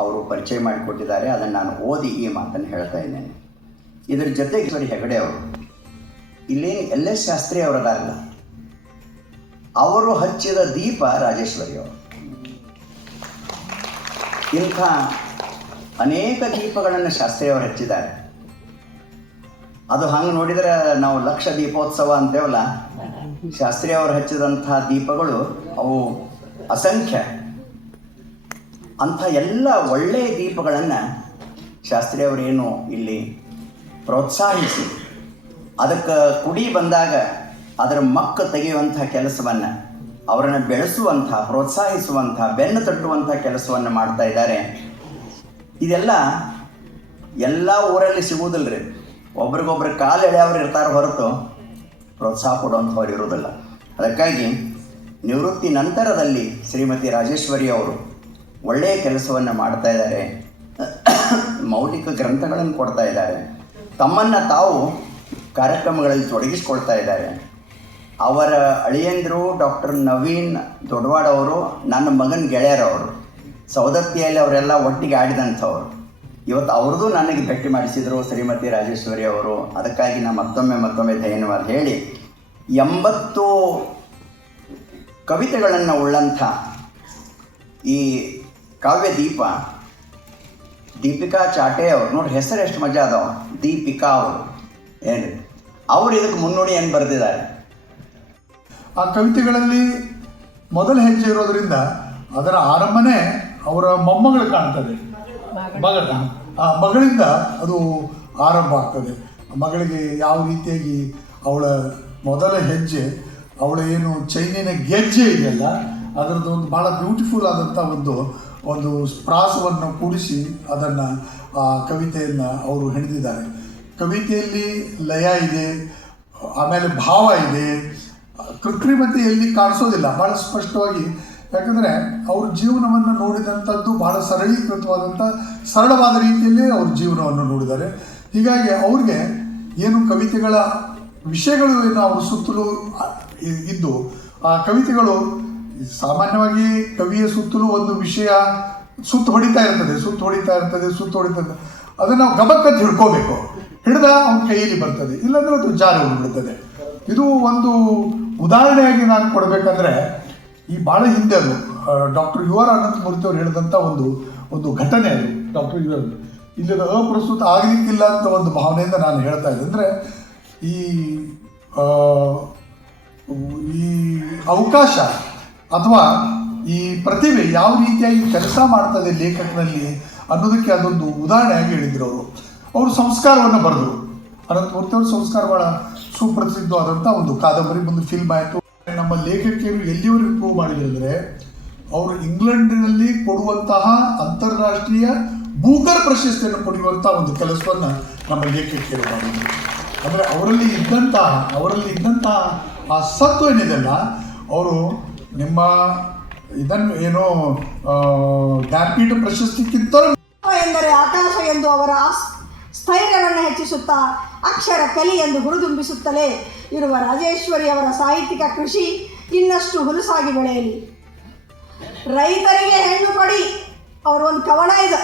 ಅವರು ಪರಿಚಯ ಮಾಡಿಕೊಟ್ಟಿದ್ದಾರೆ. ಅದನ್ನು ನಾನು ಓದಿ ಈ ಮಾತನ್ನು ಹೇಳ್ತಾ ಇದ್ದೇನೆ. ಇದರ ಜೊತೆಗೆ ಈಶ್ವರಿ ಹೆಗಡೆ ಅವರು, ಇಲ್ಲೇನು LS ಶಾಸ್ತ್ರಿ ಅವರದಾರಲ್ಲ, ಅವರು ಹಚ್ಚಿದ ದೀಪ ರಾಜೇಶ್ವರಿ ಅವರು. ಇಂಥ ಅನೇಕ ದೀಪಗಳನ್ನು ಶಾಸ್ತ್ರಿ ಅವರು ಹಚ್ಚಿದ್ದಾರೆ. ಅದು ಹಂಗೆ ನೋಡಿದರೆ ನಾವು ಲಕ್ಷ ದೀಪೋತ್ಸವ ಅಂತೇವಲ್ಲ, ಶಾಸ್ತ್ರಿ ಅವರು ಹಚ್ಚಿದಂಥ ದೀಪಗಳು ಅವು ಅಸಂಖ್ಯ. ಅಂಥ ಎಲ್ಲ ಒಳ್ಳೆಯ ದೀಪಗಳನ್ನು ಶಾಸ್ತ್ರಿ ಅವರೇನು ಇಲ್ಲಿ ಪ್ರೋತ್ಸಾಹಿಸಿ, ಅದಕ್ಕೆ ಕುಡಿ ಬಂದಾಗ ಅದರ ಮಕ್ಕ ತೆಗೆಯುವಂಥ ಕೆಲಸವನ್ನು, ಅವರನ್ನು ಬೆಳೆಸುವಂಥ, ಪ್ರೋತ್ಸಾಹಿಸುವಂಥ, ಬೆನ್ನು ತಟ್ಟುವಂಥ ಕೆಲಸವನ್ನು ಮಾಡ್ತಾ ಇದ್ದಾರೆ. ಇದೆಲ್ಲ ಎಲ್ಲ ಊರಲ್ಲಿ ಸಿಗುವುದಿಲ್ಲ ರೀ. ಒಬ್ರಿಗೊಬ್ರು ಕಾಲು ಎಳೆಯವ್ರು ಇರ್ತಾರೆ ಹೊರತು ಪ್ರೋತ್ಸಾಹ ಕೊಡುವಂಥವ್ರು ಇರೋದಿಲ್ಲ. ಅದಕ್ಕಾಗಿ ನಿವೃತ್ತಿ ನಂತರದಲ್ಲಿ ಶ್ರೀಮತಿ ರಾಜೇಶ್ವರಿ ಅವರು ಒಳ್ಳೆಯ ಕೆಲಸವನ್ನು ಮಾಡ್ತಾ ಇದ್ದಾರೆ. ಮೌಲಿಕ ಗ್ರಂಥಗಳನ್ನು ಕೊಡ್ತಾ ಇದ್ದಾರೆ. ತಮ್ಮನ್ನು ತಾವು ಕಾರ್ಯಕ್ರಮಗಳಲ್ಲಿ ತೊಡಗಿಸ್ಕೊಳ್ತಾ ಇದ್ದಾರೆ. ಅವರ ಅಳಿಯಂದರು ಡಾಕ್ಟರ್ ನವೀನ್ ದೊಡ್ಡವಾಡ ಅವರು ನನ್ನ ಮಗನ ಗೆಳೆಯರವರು. ಸೌದತ್ತಿಯಲ್ಲಿ ಅವರೆಲ್ಲ ಒಟ್ಟಿಗೆ ಆಡಿದಂಥವ್ರು. ಇವತ್ತು ಅವ್ರದ್ದು ನನಗೆ ಭೇಟಿ ಮಾಡಿಸಿದರು ಶ್ರೀಮತಿ ರಾಜೇಶ್ವರಿ ಅವರು. ಅದಕ್ಕಾಗಿ ನಾನು ಮತ್ತೊಮ್ಮೆ ಧನ್ಯವಾದ ಹೇಳಿ, 80 ಕವಿತೆಗಳನ್ನು ಉಳ್ಳಂಥ ಈ ಕಾವ್ಯ ದೀಪ ದೀಪಿಕಾ ಚಾಟೆ ಅವರು, ನೋಡಿ ಹೆಸರು ಎಷ್ಟು ಮಜಾ ಅದಾವ, ದೀಪಿಕಾ ಅವರು. ಏನು ಅವರು ಇದಕ್ಕೆ ಮುನ್ನುಡಿಯನ್ನು ಬರೆದಿದ್ದಾರೆ. ಆ ಕವಿತೆಗಳಲ್ಲಿ ಮೊದಲ ಹೆಜ್ಜೆ ಇರೋದರಿಂದ ಅದರ ಆರಂಭನೇ ಅವರ ಮೊಮ್ಮಗಳು ಕಾಣ್ತದೆ. ಆ ಮಗಳಿಂದ ಅದು ಆರಂಭ ಆಗ್ತದೆ. ಮಗಳಿಗೆ ಯಾವ ರೀತಿಯಾಗಿ ಅವಳ ಮೊದಲ ಹೆಜ್ಜೆ, ಅವಳ ಏನು ಚೈನಿನ ಗೆಜ್ಜೆ ಇದೆಯಲ್ಲ, ಅದರದ್ದು ಒಂದು ಭಾಳ ಬ್ಯೂಟಿಫುಲ್ ಆದಂಥ ಒಂದು ಪ್ರಾಸವನ್ನು ಕೂಡಿಸಿ ಅದನ್ನು ಆ ಕವಿತೆಯನ್ನು ಅವರು ಹೆಣೆದಿದ್ದಾರೆ. ಕವಿತೆಯಲ್ಲಿ ಲಯ ಇದೆ, ಆಮೇಲೆ ಭಾವ ಇದೆ, ಕೃತ್ರಿಮತೆಯಲ್ಲಿ ಕಾಣಿಸೋದಿಲ್ಲ, ಭಾಳ ಸ್ಪಷ್ಟವಾಗಿ. ಯಾಕಂದರೆ ಅವ್ರ ಜೀವನವನ್ನು ನೋಡಿದಂಥದ್ದು ಭಾಳ ಸರಳೀಕೃತವಾದಂಥ ಸರಳವಾದ ರೀತಿಯಲ್ಲಿ ಅವ್ರ ಜೀವನವನ್ನು ನೋಡಿದ್ದಾರೆ. ಹೀಗಾಗಿ ಅವ್ರಿಗೆ ಏನು ಕವಿತೆಗಳ ವಿಷಯಗಳು ಏನು ಅವ್ರ ಸುತ್ತಲೂ ಇದ್ದು, ಆ ಕವಿತೆಗಳು ಸಾಮಾನ್ಯವಾಗಿ ಕವಿಯ ಸುತ್ತಲೂ ಒಂದು ವಿಷಯ ಸುತ್ತು ಹೊಡಿತಾ ಇರ್ತದೆ. ಅದನ್ನು ನಾವು ಗಮಕಕ್ಕೆ ಹಿಡ್ಕೋಬೇಕು. ಹಿಡ್ದ ಅವನ ಕೈಯಲ್ಲಿ ಬರ್ತದೆ, ಇಲ್ಲಾಂದರೆ ಅದು ಜಾರಿ ಹೋಗಿಬಿಡ್ತದೆ. ಇದು ಒಂದು ಉದಾಹರಣೆಯಾಗಿ ನಾನು ಕೊಡಬೇಕಂದ್ರೆ, ಈ ಭಾಳ ಹಿಂದೆ ಅದು ಡಾಕ್ಟರ್ ಯು ಆರ್ ಅನಂತಮೂರ್ತಿ ಅವರು ಹೇಳಿದಂಥ ಒಂದು ಘಟನೆ ಅದು. ಡಾಕ್ಟರ್ ಇಲ್ಲಿ ಅಪ್ರಸ್ತುತ ಆಗಲಿಕ್ಕಿಲ್ಲ ಅಂತ ಒಂದು ಭಾವನೆಯಿಂದ ನಾನು ಹೇಳ್ತಾ ಇದ್ದೆ. ಅಂದರೆ ಈ ಈ ಅವಕಾಶ ಅಥವಾ ಈ ಪ್ರತಿಭೆ ಯಾವ ರೀತಿಯಾಗಿ ಕೆಲಸ ಮಾಡ್ತದೆ ಲೇಖಕನಲ್ಲಿ ಅನ್ನೋದಕ್ಕೆ ಅದೊಂದು ಉದಾಹರಣೆಯಾಗಿ ಹೇಳಿದ್ರು. ಅವರು ಸಂಸ್ಕಾರವನ್ನು ಬರೆದರು. ಅನಂತಮೂರ್ತಿ ಅವರು ಸಂಸ್ಕಾರ ಭಾಳ ಸುಪ್ರಸಿದ್ಧವಾದಂಥ ಒಂದು ಕಾದಂಬರಿ, ಒಂದು ಫಿಲ್ಮ್ ಆಯಿತು. ನಮ್ಮ ಲೇಖಕಿಯರು ಎಲ್ಲಿವರೆಗೂ ಇಂಪ್ರೂವ್ ಮಾಡಿದರೆ ಅವರು ಇಂಗ್ಲೆಂಡಿನಲ್ಲಿ ಕೊಡುವಂತಹ ಅಂತಾರಾಷ್ಟ್ರೀಯ ಬೂಕರ್ ಪ್ರಶಸ್ತಿಯನ್ನು ಪಡೆಯುವಂಥ ಒಂದು ಕೆಲಸವನ್ನು ನಮ್ಮ ಲೇಖಕಿಯರು ಮಾಡಿದರು. ಅಂದರೆ ಅವರಲ್ಲಿ ಇದ್ದಂತಹ ಆ ಸತ್ವ ಏನಿದೆಲ್ಲ ಅವರು ನಿಮ್ಮ ಇದನ್ನು ಏನೋ ಜ್ಞಾನಪೀಠ ಪ್ರಶಸ್ತಿಗಿಂತ ಎಂದರೆ ಆಕಾಶ ಎಂದು ಅವರ ಸ್ಥೈರ್ಯವನ್ನು ಹೆಚ್ಚಿಸುತ್ತಾ ಅಕ್ಷರ ಕಲಿ ಎಂದು ಗುರುದುಂಬಿಸುತ್ತಲೇ ಇರುವ ರಾಜೇಶ್ವರಿ ಅವರ ಸಾಹಿತ್ಯಿಕ ಕೃಷಿ ಇನ್ನಷ್ಟು ಹುಲುಸಾಗಿ ಬೆಳೆಯಲಿ. ರೈತರಿಗೆ ಹೆಣ್ಣು ಕೊಡಿ, ಅವರ ಒಂದು ಕವನ ಇದೆ.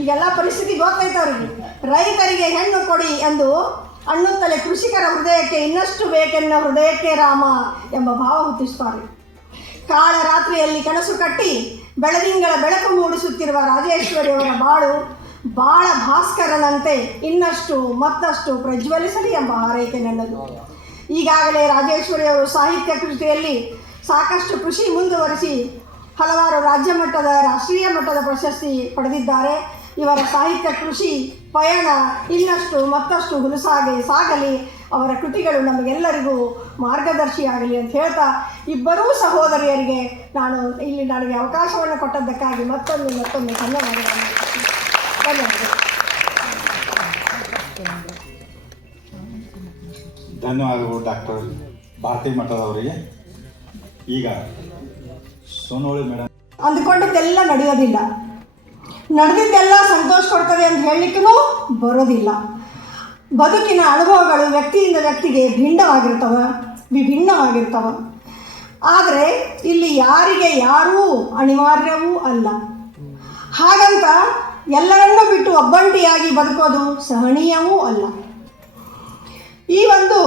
ಈಗೆಲ್ಲ ಪರಿಸ್ಥಿತಿ ಗೊತ್ತೈತೆ ಅವರಿಗೆ. ರೈತರಿಗೆ ಹೆಣ್ಣು ಕೊಡಿ ಎಂದು ಅನ್ನುತ್ತಲೇ ಕೃಷಿಕರ ಹೃದಯಕ್ಕೆ ಇನ್ನಷ್ಟು ಬೇಕೆನ್ನ ಹೃದಯಕ್ಕೆ ರಾಮ ಎಂಬ ಭಾವ ಹುಟ್ಟಿಸುತ್ತಾರೆ. ಕಾಳ ರಾತ್ರಿಯಲ್ಲಿ ಕನಸು ಕಟ್ಟಿ ಬೆಳದಿಂಗಳ ಬೆಳಕು ಮೂಡಿಸುತ್ತಿರುವ ರಾಜೇಶ್ವರಿಯವರ ಬಾಳ ಭಾಸ್ಕರನಂತೆ ಇನ್ನಷ್ಟು ಮತ್ತಷ್ಟು ಪ್ರಜ್ವಲಿಸಲಿ ಎಂಬ ಹಾರೈಕೆ ನನ್ನದು. ಈಗಾಗಲೇ ರಾಜೇಶ್ವರಿಯವರು ಸಾಹಿತ್ಯ ಕೃಷಿಯಲ್ಲಿ ಸಾಕಷ್ಟು ಕೃಷಿ ಮುಂದುವರಿಸಿ ಹಲವಾರು ರಾಜ್ಯ ಮಟ್ಟದ ರಾಷ್ಟ್ರೀಯ ಮಟ್ಟದ ಪ್ರಶಸ್ತಿ ಪಡೆದಿದ್ದಾರೆ. ಇವರ ಸಾಹಿತ್ಯ ಕೃಷಿ ಪಯಣ ಇನ್ನಷ್ಟು ಮತ್ತಷ್ಟು ಹುಲುಸಾಗಿ ಸಾಗಲಿ, ಅವರ ಕೃತಿಗಳು ನಮಗೆಲ್ಲರಿಗೂ ಮಾರ್ಗದರ್ಶಿಯಾಗಲಿ ಅಂತ ಹೇಳ್ತಾ ಇಬ್ಬರೂ ಸಹೋದರಿಯರಿಗೆ ನನಗೆ ಅವಕಾಶವನ್ನು ಕೊಟ್ಟದ್ದಕ್ಕಾಗಿ ಮತ್ತೊಮ್ಮೆ ಧನ್ಯವಾದಗಳು. ಧನ್ಯವಾದಗಳು ಡಾಕ್ಟರ್ ಭಾರತಿ ಮಠದವರಿಗೆ. ಈಗ ಸೋನೋಳಿ ಮೇಡಮ್, ಅಂದುಕೊಂಡಿದ್ದೆಲ್ಲ ನಡೆಯೋದಿಲ್ಲ, ನಡೆದಿದ್ದೆಲ್ಲ ಸಂತೋಷ ಕೊಡ್ತದೆ ಅಂತ ಹೇಳಲಿಕ್ಕೂ ಬರೋದಿಲ್ಲ. ಬದುಕಿನ ಅನುಭವಗಳು ವ್ಯಕ್ತಿಯಿಂದ ವ್ಯಕ್ತಿಗೆ ವಿಭಿನ್ನವಾಗಿರ್ತವೆ. ಆದರೆ ಇಲ್ಲಿ ಯಾರಿಗೆ ಯಾರೂ ಅನಿವಾರ್ಯವೂ ಅಲ್ಲ. ಹಾಗಂತ ಎಲ್ಲರನ್ನೂ ಬಿಟ್ಟು ಒಬ್ಬಂಟಿಯಾಗಿ ಬದುಕೋದು ಸಹನೀಯವೂ ಅಲ್ಲ. ಈ ಒಂದು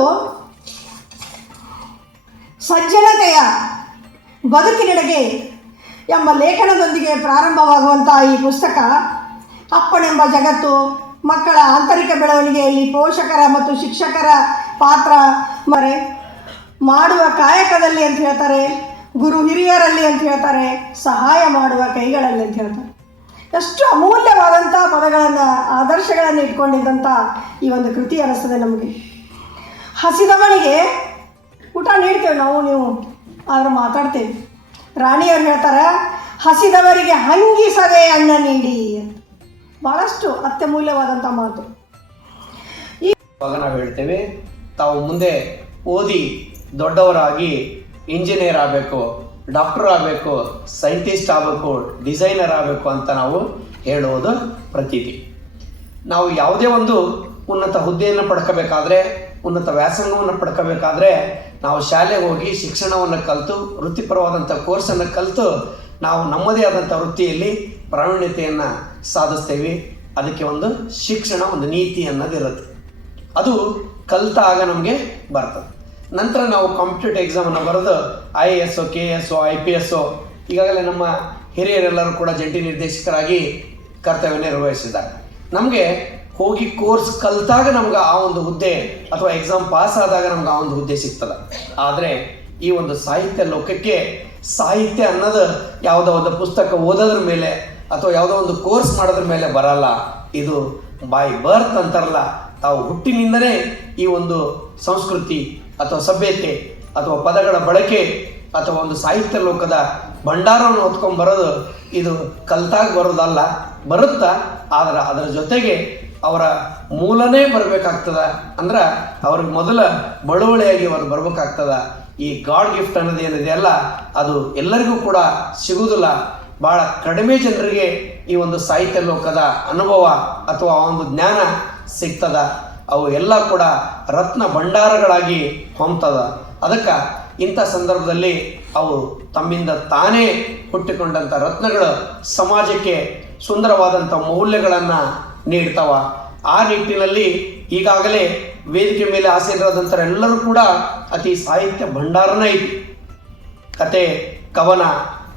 ಸಜ್ಜನತೆಯ ಬದುಕಿನೆಡೆಗೆ ಎಂಬ ಲೇಖನದೊಂದಿಗೆ ಪ್ರಾರಂಭವಾಗುವಂಥ ಈ ಪುಸ್ತಕ ಅಪ್ಪನೆಂಬ ಜಗತ್ತು, ಮಕ್ಕಳ ಆಂತರಿಕ ಬೆಳವಣಿಗೆಯಲ್ಲಿ ಪೋಷಕರ ಮತ್ತು ಶಿಕ್ಷಕರ ಪಾತ್ರ ಮಾಡುವ ಕಾಯಕದಲ್ಲಿ ಅಂತ ಹೇಳ್ತಾರೆ, ಗುರು ಹಿರಿಯರಲ್ಲಿ ಅಂತ ಹೇಳ್ತಾರೆ, ಸಹಾಯ ಮಾಡುವ ಕೈಗಳಲ್ಲಿ ಅಂತ ಹೇಳ್ತಾರೆ. ಎಷ್ಟು ಅಮೂಲ್ಯವಾದಂಥ ಪದಗಳನ್ನು ಆದರ್ಶಗಳನ್ನು ಇಟ್ಕೊಂಡಿದ್ದಂಥ ಈ ಒಂದು ಕೃತಿ ಅನ್ನಿಸ್ತದೆ ನಮಗೆ. ಹಸಿದವನಿಗೆ ಊಟ ನೀಡ್ತೇವೆ ನೀವು, ಆದ್ರೆ ಮಾತಾಡ್ತೇವೆ. ರಾಣಿಯವ್ರು ಹೇಳ್ತಾರೆ, ಹಸಿದವರಿಗೆ ಹಂಗಿಸದೆ ಅನ್ನ ನೀಡಿ ಅಂತ. ಭಾಳಷ್ಟು ಅತ್ಯಮೂಲ್ಯವಾದಂಥ ಮಾತು. ಇವಾಗ ನಾವು ಹೇಳ್ತೇವೆ, ತಾವು ಮುಂದೆ ಓದಿ ದೊಡ್ಡವರಾಗಿ ಇಂಜಿನಿಯರ್ ಆಗಬೇಕು, ಡಾಕ್ಟರ್ ಆಗಬೇಕು, ಸೈಂಟಿಸ್ಟ್ ಆಗಬೇಕು, ಡಿಸೈನರ್ ಆಗಬೇಕು ಅಂತ ನಾವು ಹೇಳುವುದು ಪ್ರತೀತಿ. ನಾವು ಯಾವುದೇ ಒಂದು ಉನ್ನತ ಹುದ್ದೆಯನ್ನು ಪಡ್ಕೋಬೇಕಾದ್ರೆ, ಉನ್ನತ ವ್ಯಾಸಂಗವನ್ನು ಪಡ್ಕೋಬೇಕಾದ್ರೆ ನಾವು ಶಾಲೆಗೆ ಹೋಗಿ ಶಿಕ್ಷಣವನ್ನು ಕಲಿತು ವೃತ್ತಿಪರವಾದಂಥ ಕೋರ್ಸನ್ನು ಕಲಿತು ನಾವು ನಮ್ಮದೇ ಆದಂಥ ವೃತ್ತಿಯಲ್ಲಿ ಪ್ರಾವೀಣ್ಯತೆಯನ್ನು ಸಾಧಿಸ್ತೇವೆ. ಅದಕ್ಕೆ ಒಂದು ಶಿಕ್ಷಣ, ಒಂದು ನೀತಿ ಅನ್ನೋದಿರುತ್ತೆ. ಅದು ಕಲಿತಾಗ ನಮಗೆ ಬರ್ತದೆ. ನಂತರ ನಾವು ಕಾಂಪಿಟೇಟಿವ್ ಎಕ್ಸಾಮನ್ನು ಬರೆದು IAS, KS, IPS ಈಗಾಗಲೇ ನಮ್ಮ ಹಿರಿಯರೆಲ್ಲರೂ ಕೂಡ ಜಂಟಿ ನಿರ್ದೇಶಕರಾಗಿ ಕರ್ತವ್ಯ ನಿರ್ವಹಿಸಿದ್ದಾರೆ. ನಮಗೆ ಹೋಗಿ ಕೋರ್ಸ್ ಕಲಿತಾಗ ನಮ್ಗೆ ಆ ಒಂದು ಹುದ್ದೆ ಅಥವಾ ಎಕ್ಸಾಮ್ ಪಾಸ್ ಆದಾಗ ನಮ್ಗೆ ಆ ಒಂದು ಹುದ್ದೆ ಸಿಗ್ತದೆ. ಆದರೆ ಈ ಒಂದು ಸಾಹಿತ್ಯ ಲೋಕಕ್ಕೆ ಸಾಹಿತ್ಯ ಅನ್ನೋದು ಯಾವುದೋ ಒಂದು ಪುಸ್ತಕ ಓದೋದ್ರ ಮೇಲೆ ಅಥವಾ ಯಾವುದೋ ಒಂದು ಕೋರ್ಸ್ ಮಾಡೋದ್ರ ಮೇಲೆ ಬರಲ್ಲ. ಇದು ಬೈ ಬರ್ತ್ ಅಂತಾರಲ್ಲ, ತಾವು ಹುಟ್ಟಿನಿಂದಲೇ ಈ ಒಂದು ಸಂಸ್ಕೃತಿ ಅಥವಾ ಸಭ್ಯತೆ ಅಥವಾ ಪದಗಳ ಬಳಕೆ ಅಥವಾ ಒಂದು ಸಾಹಿತ್ಯ ಲೋಕದ ಭಂಡಾರವನ್ನು ಹೊತ್ಕೊಂಡ್ಬರೋದು ಇದು ಕಲ್ತಾಗ ಬರೋದಲ್ಲ, ಬರುತ್ತಾ. ಆದ್ರೆ ಅದರ ಜೊತೆಗೆ ಅವರ ಮೂಲನೇ ಬರಬೇಕಾಗ್ತದ. ಅಂದ್ರೆ ಅವ್ರಿಗೆ ಮೊದಲ ಬಳುವಳಿಯಾಗಿ ಅವರು ಬರ್ಬೇಕಾಗ್ತದ. ಈ ಗಾಡ್ ಗಿಫ್ಟ್ ಅನ್ನೋದು ಏನಿದೆಯಲ್ಲ, ಅದು ಎಲ್ಲರಿಗೂ ಕೂಡ ಸಿಗುವುದಿಲ್ಲ. ಭಾಳ ಕಡಿಮೆ ಜನರಿಗೆ ಈ ಒಂದು ಸಾಹಿತ್ಯ ಲೋಕದ ಅನುಭವ ಅಥವಾ ಒಂದು ಜ್ಞಾನ ಸಿಗ್ತದ. ಅವು ಎಲ್ಲ ಕೂಡ ರತ್ನ ಭಂಡಾರಗಳಾಗಿ ಹೊಮ್ತದ. ಅದಕ್ಕೆ ಇಂಥ ಸಂದರ್ಭದಲ್ಲಿ ಅವು ತಮ್ಮಿಂದ ತಾನೇ ಹುಟ್ಟಿಕೊಂಡಂಥ ರತ್ನಗಳು ಸಮಾಜಕ್ಕೆ ಸುಂದರವಾದಂಥ ಮೌಲ್ಯಗಳನ್ನು ನೀಡ್ತಾವ. ಆ ನಿಟ್ಟಿನಲ್ಲಿ ಈಗಾಗಲೇ ವೇದಿಕೆ ಮೇಲೆ ಆಸೀನರಾದಂಥರೆಲ್ಲರೂ ಕೂಡ ಅತಿ ಸಾಹಿತ್ಯ ಭಂಡಾರನೇ ಐತಿ. ಕತೆ, ಕವನ,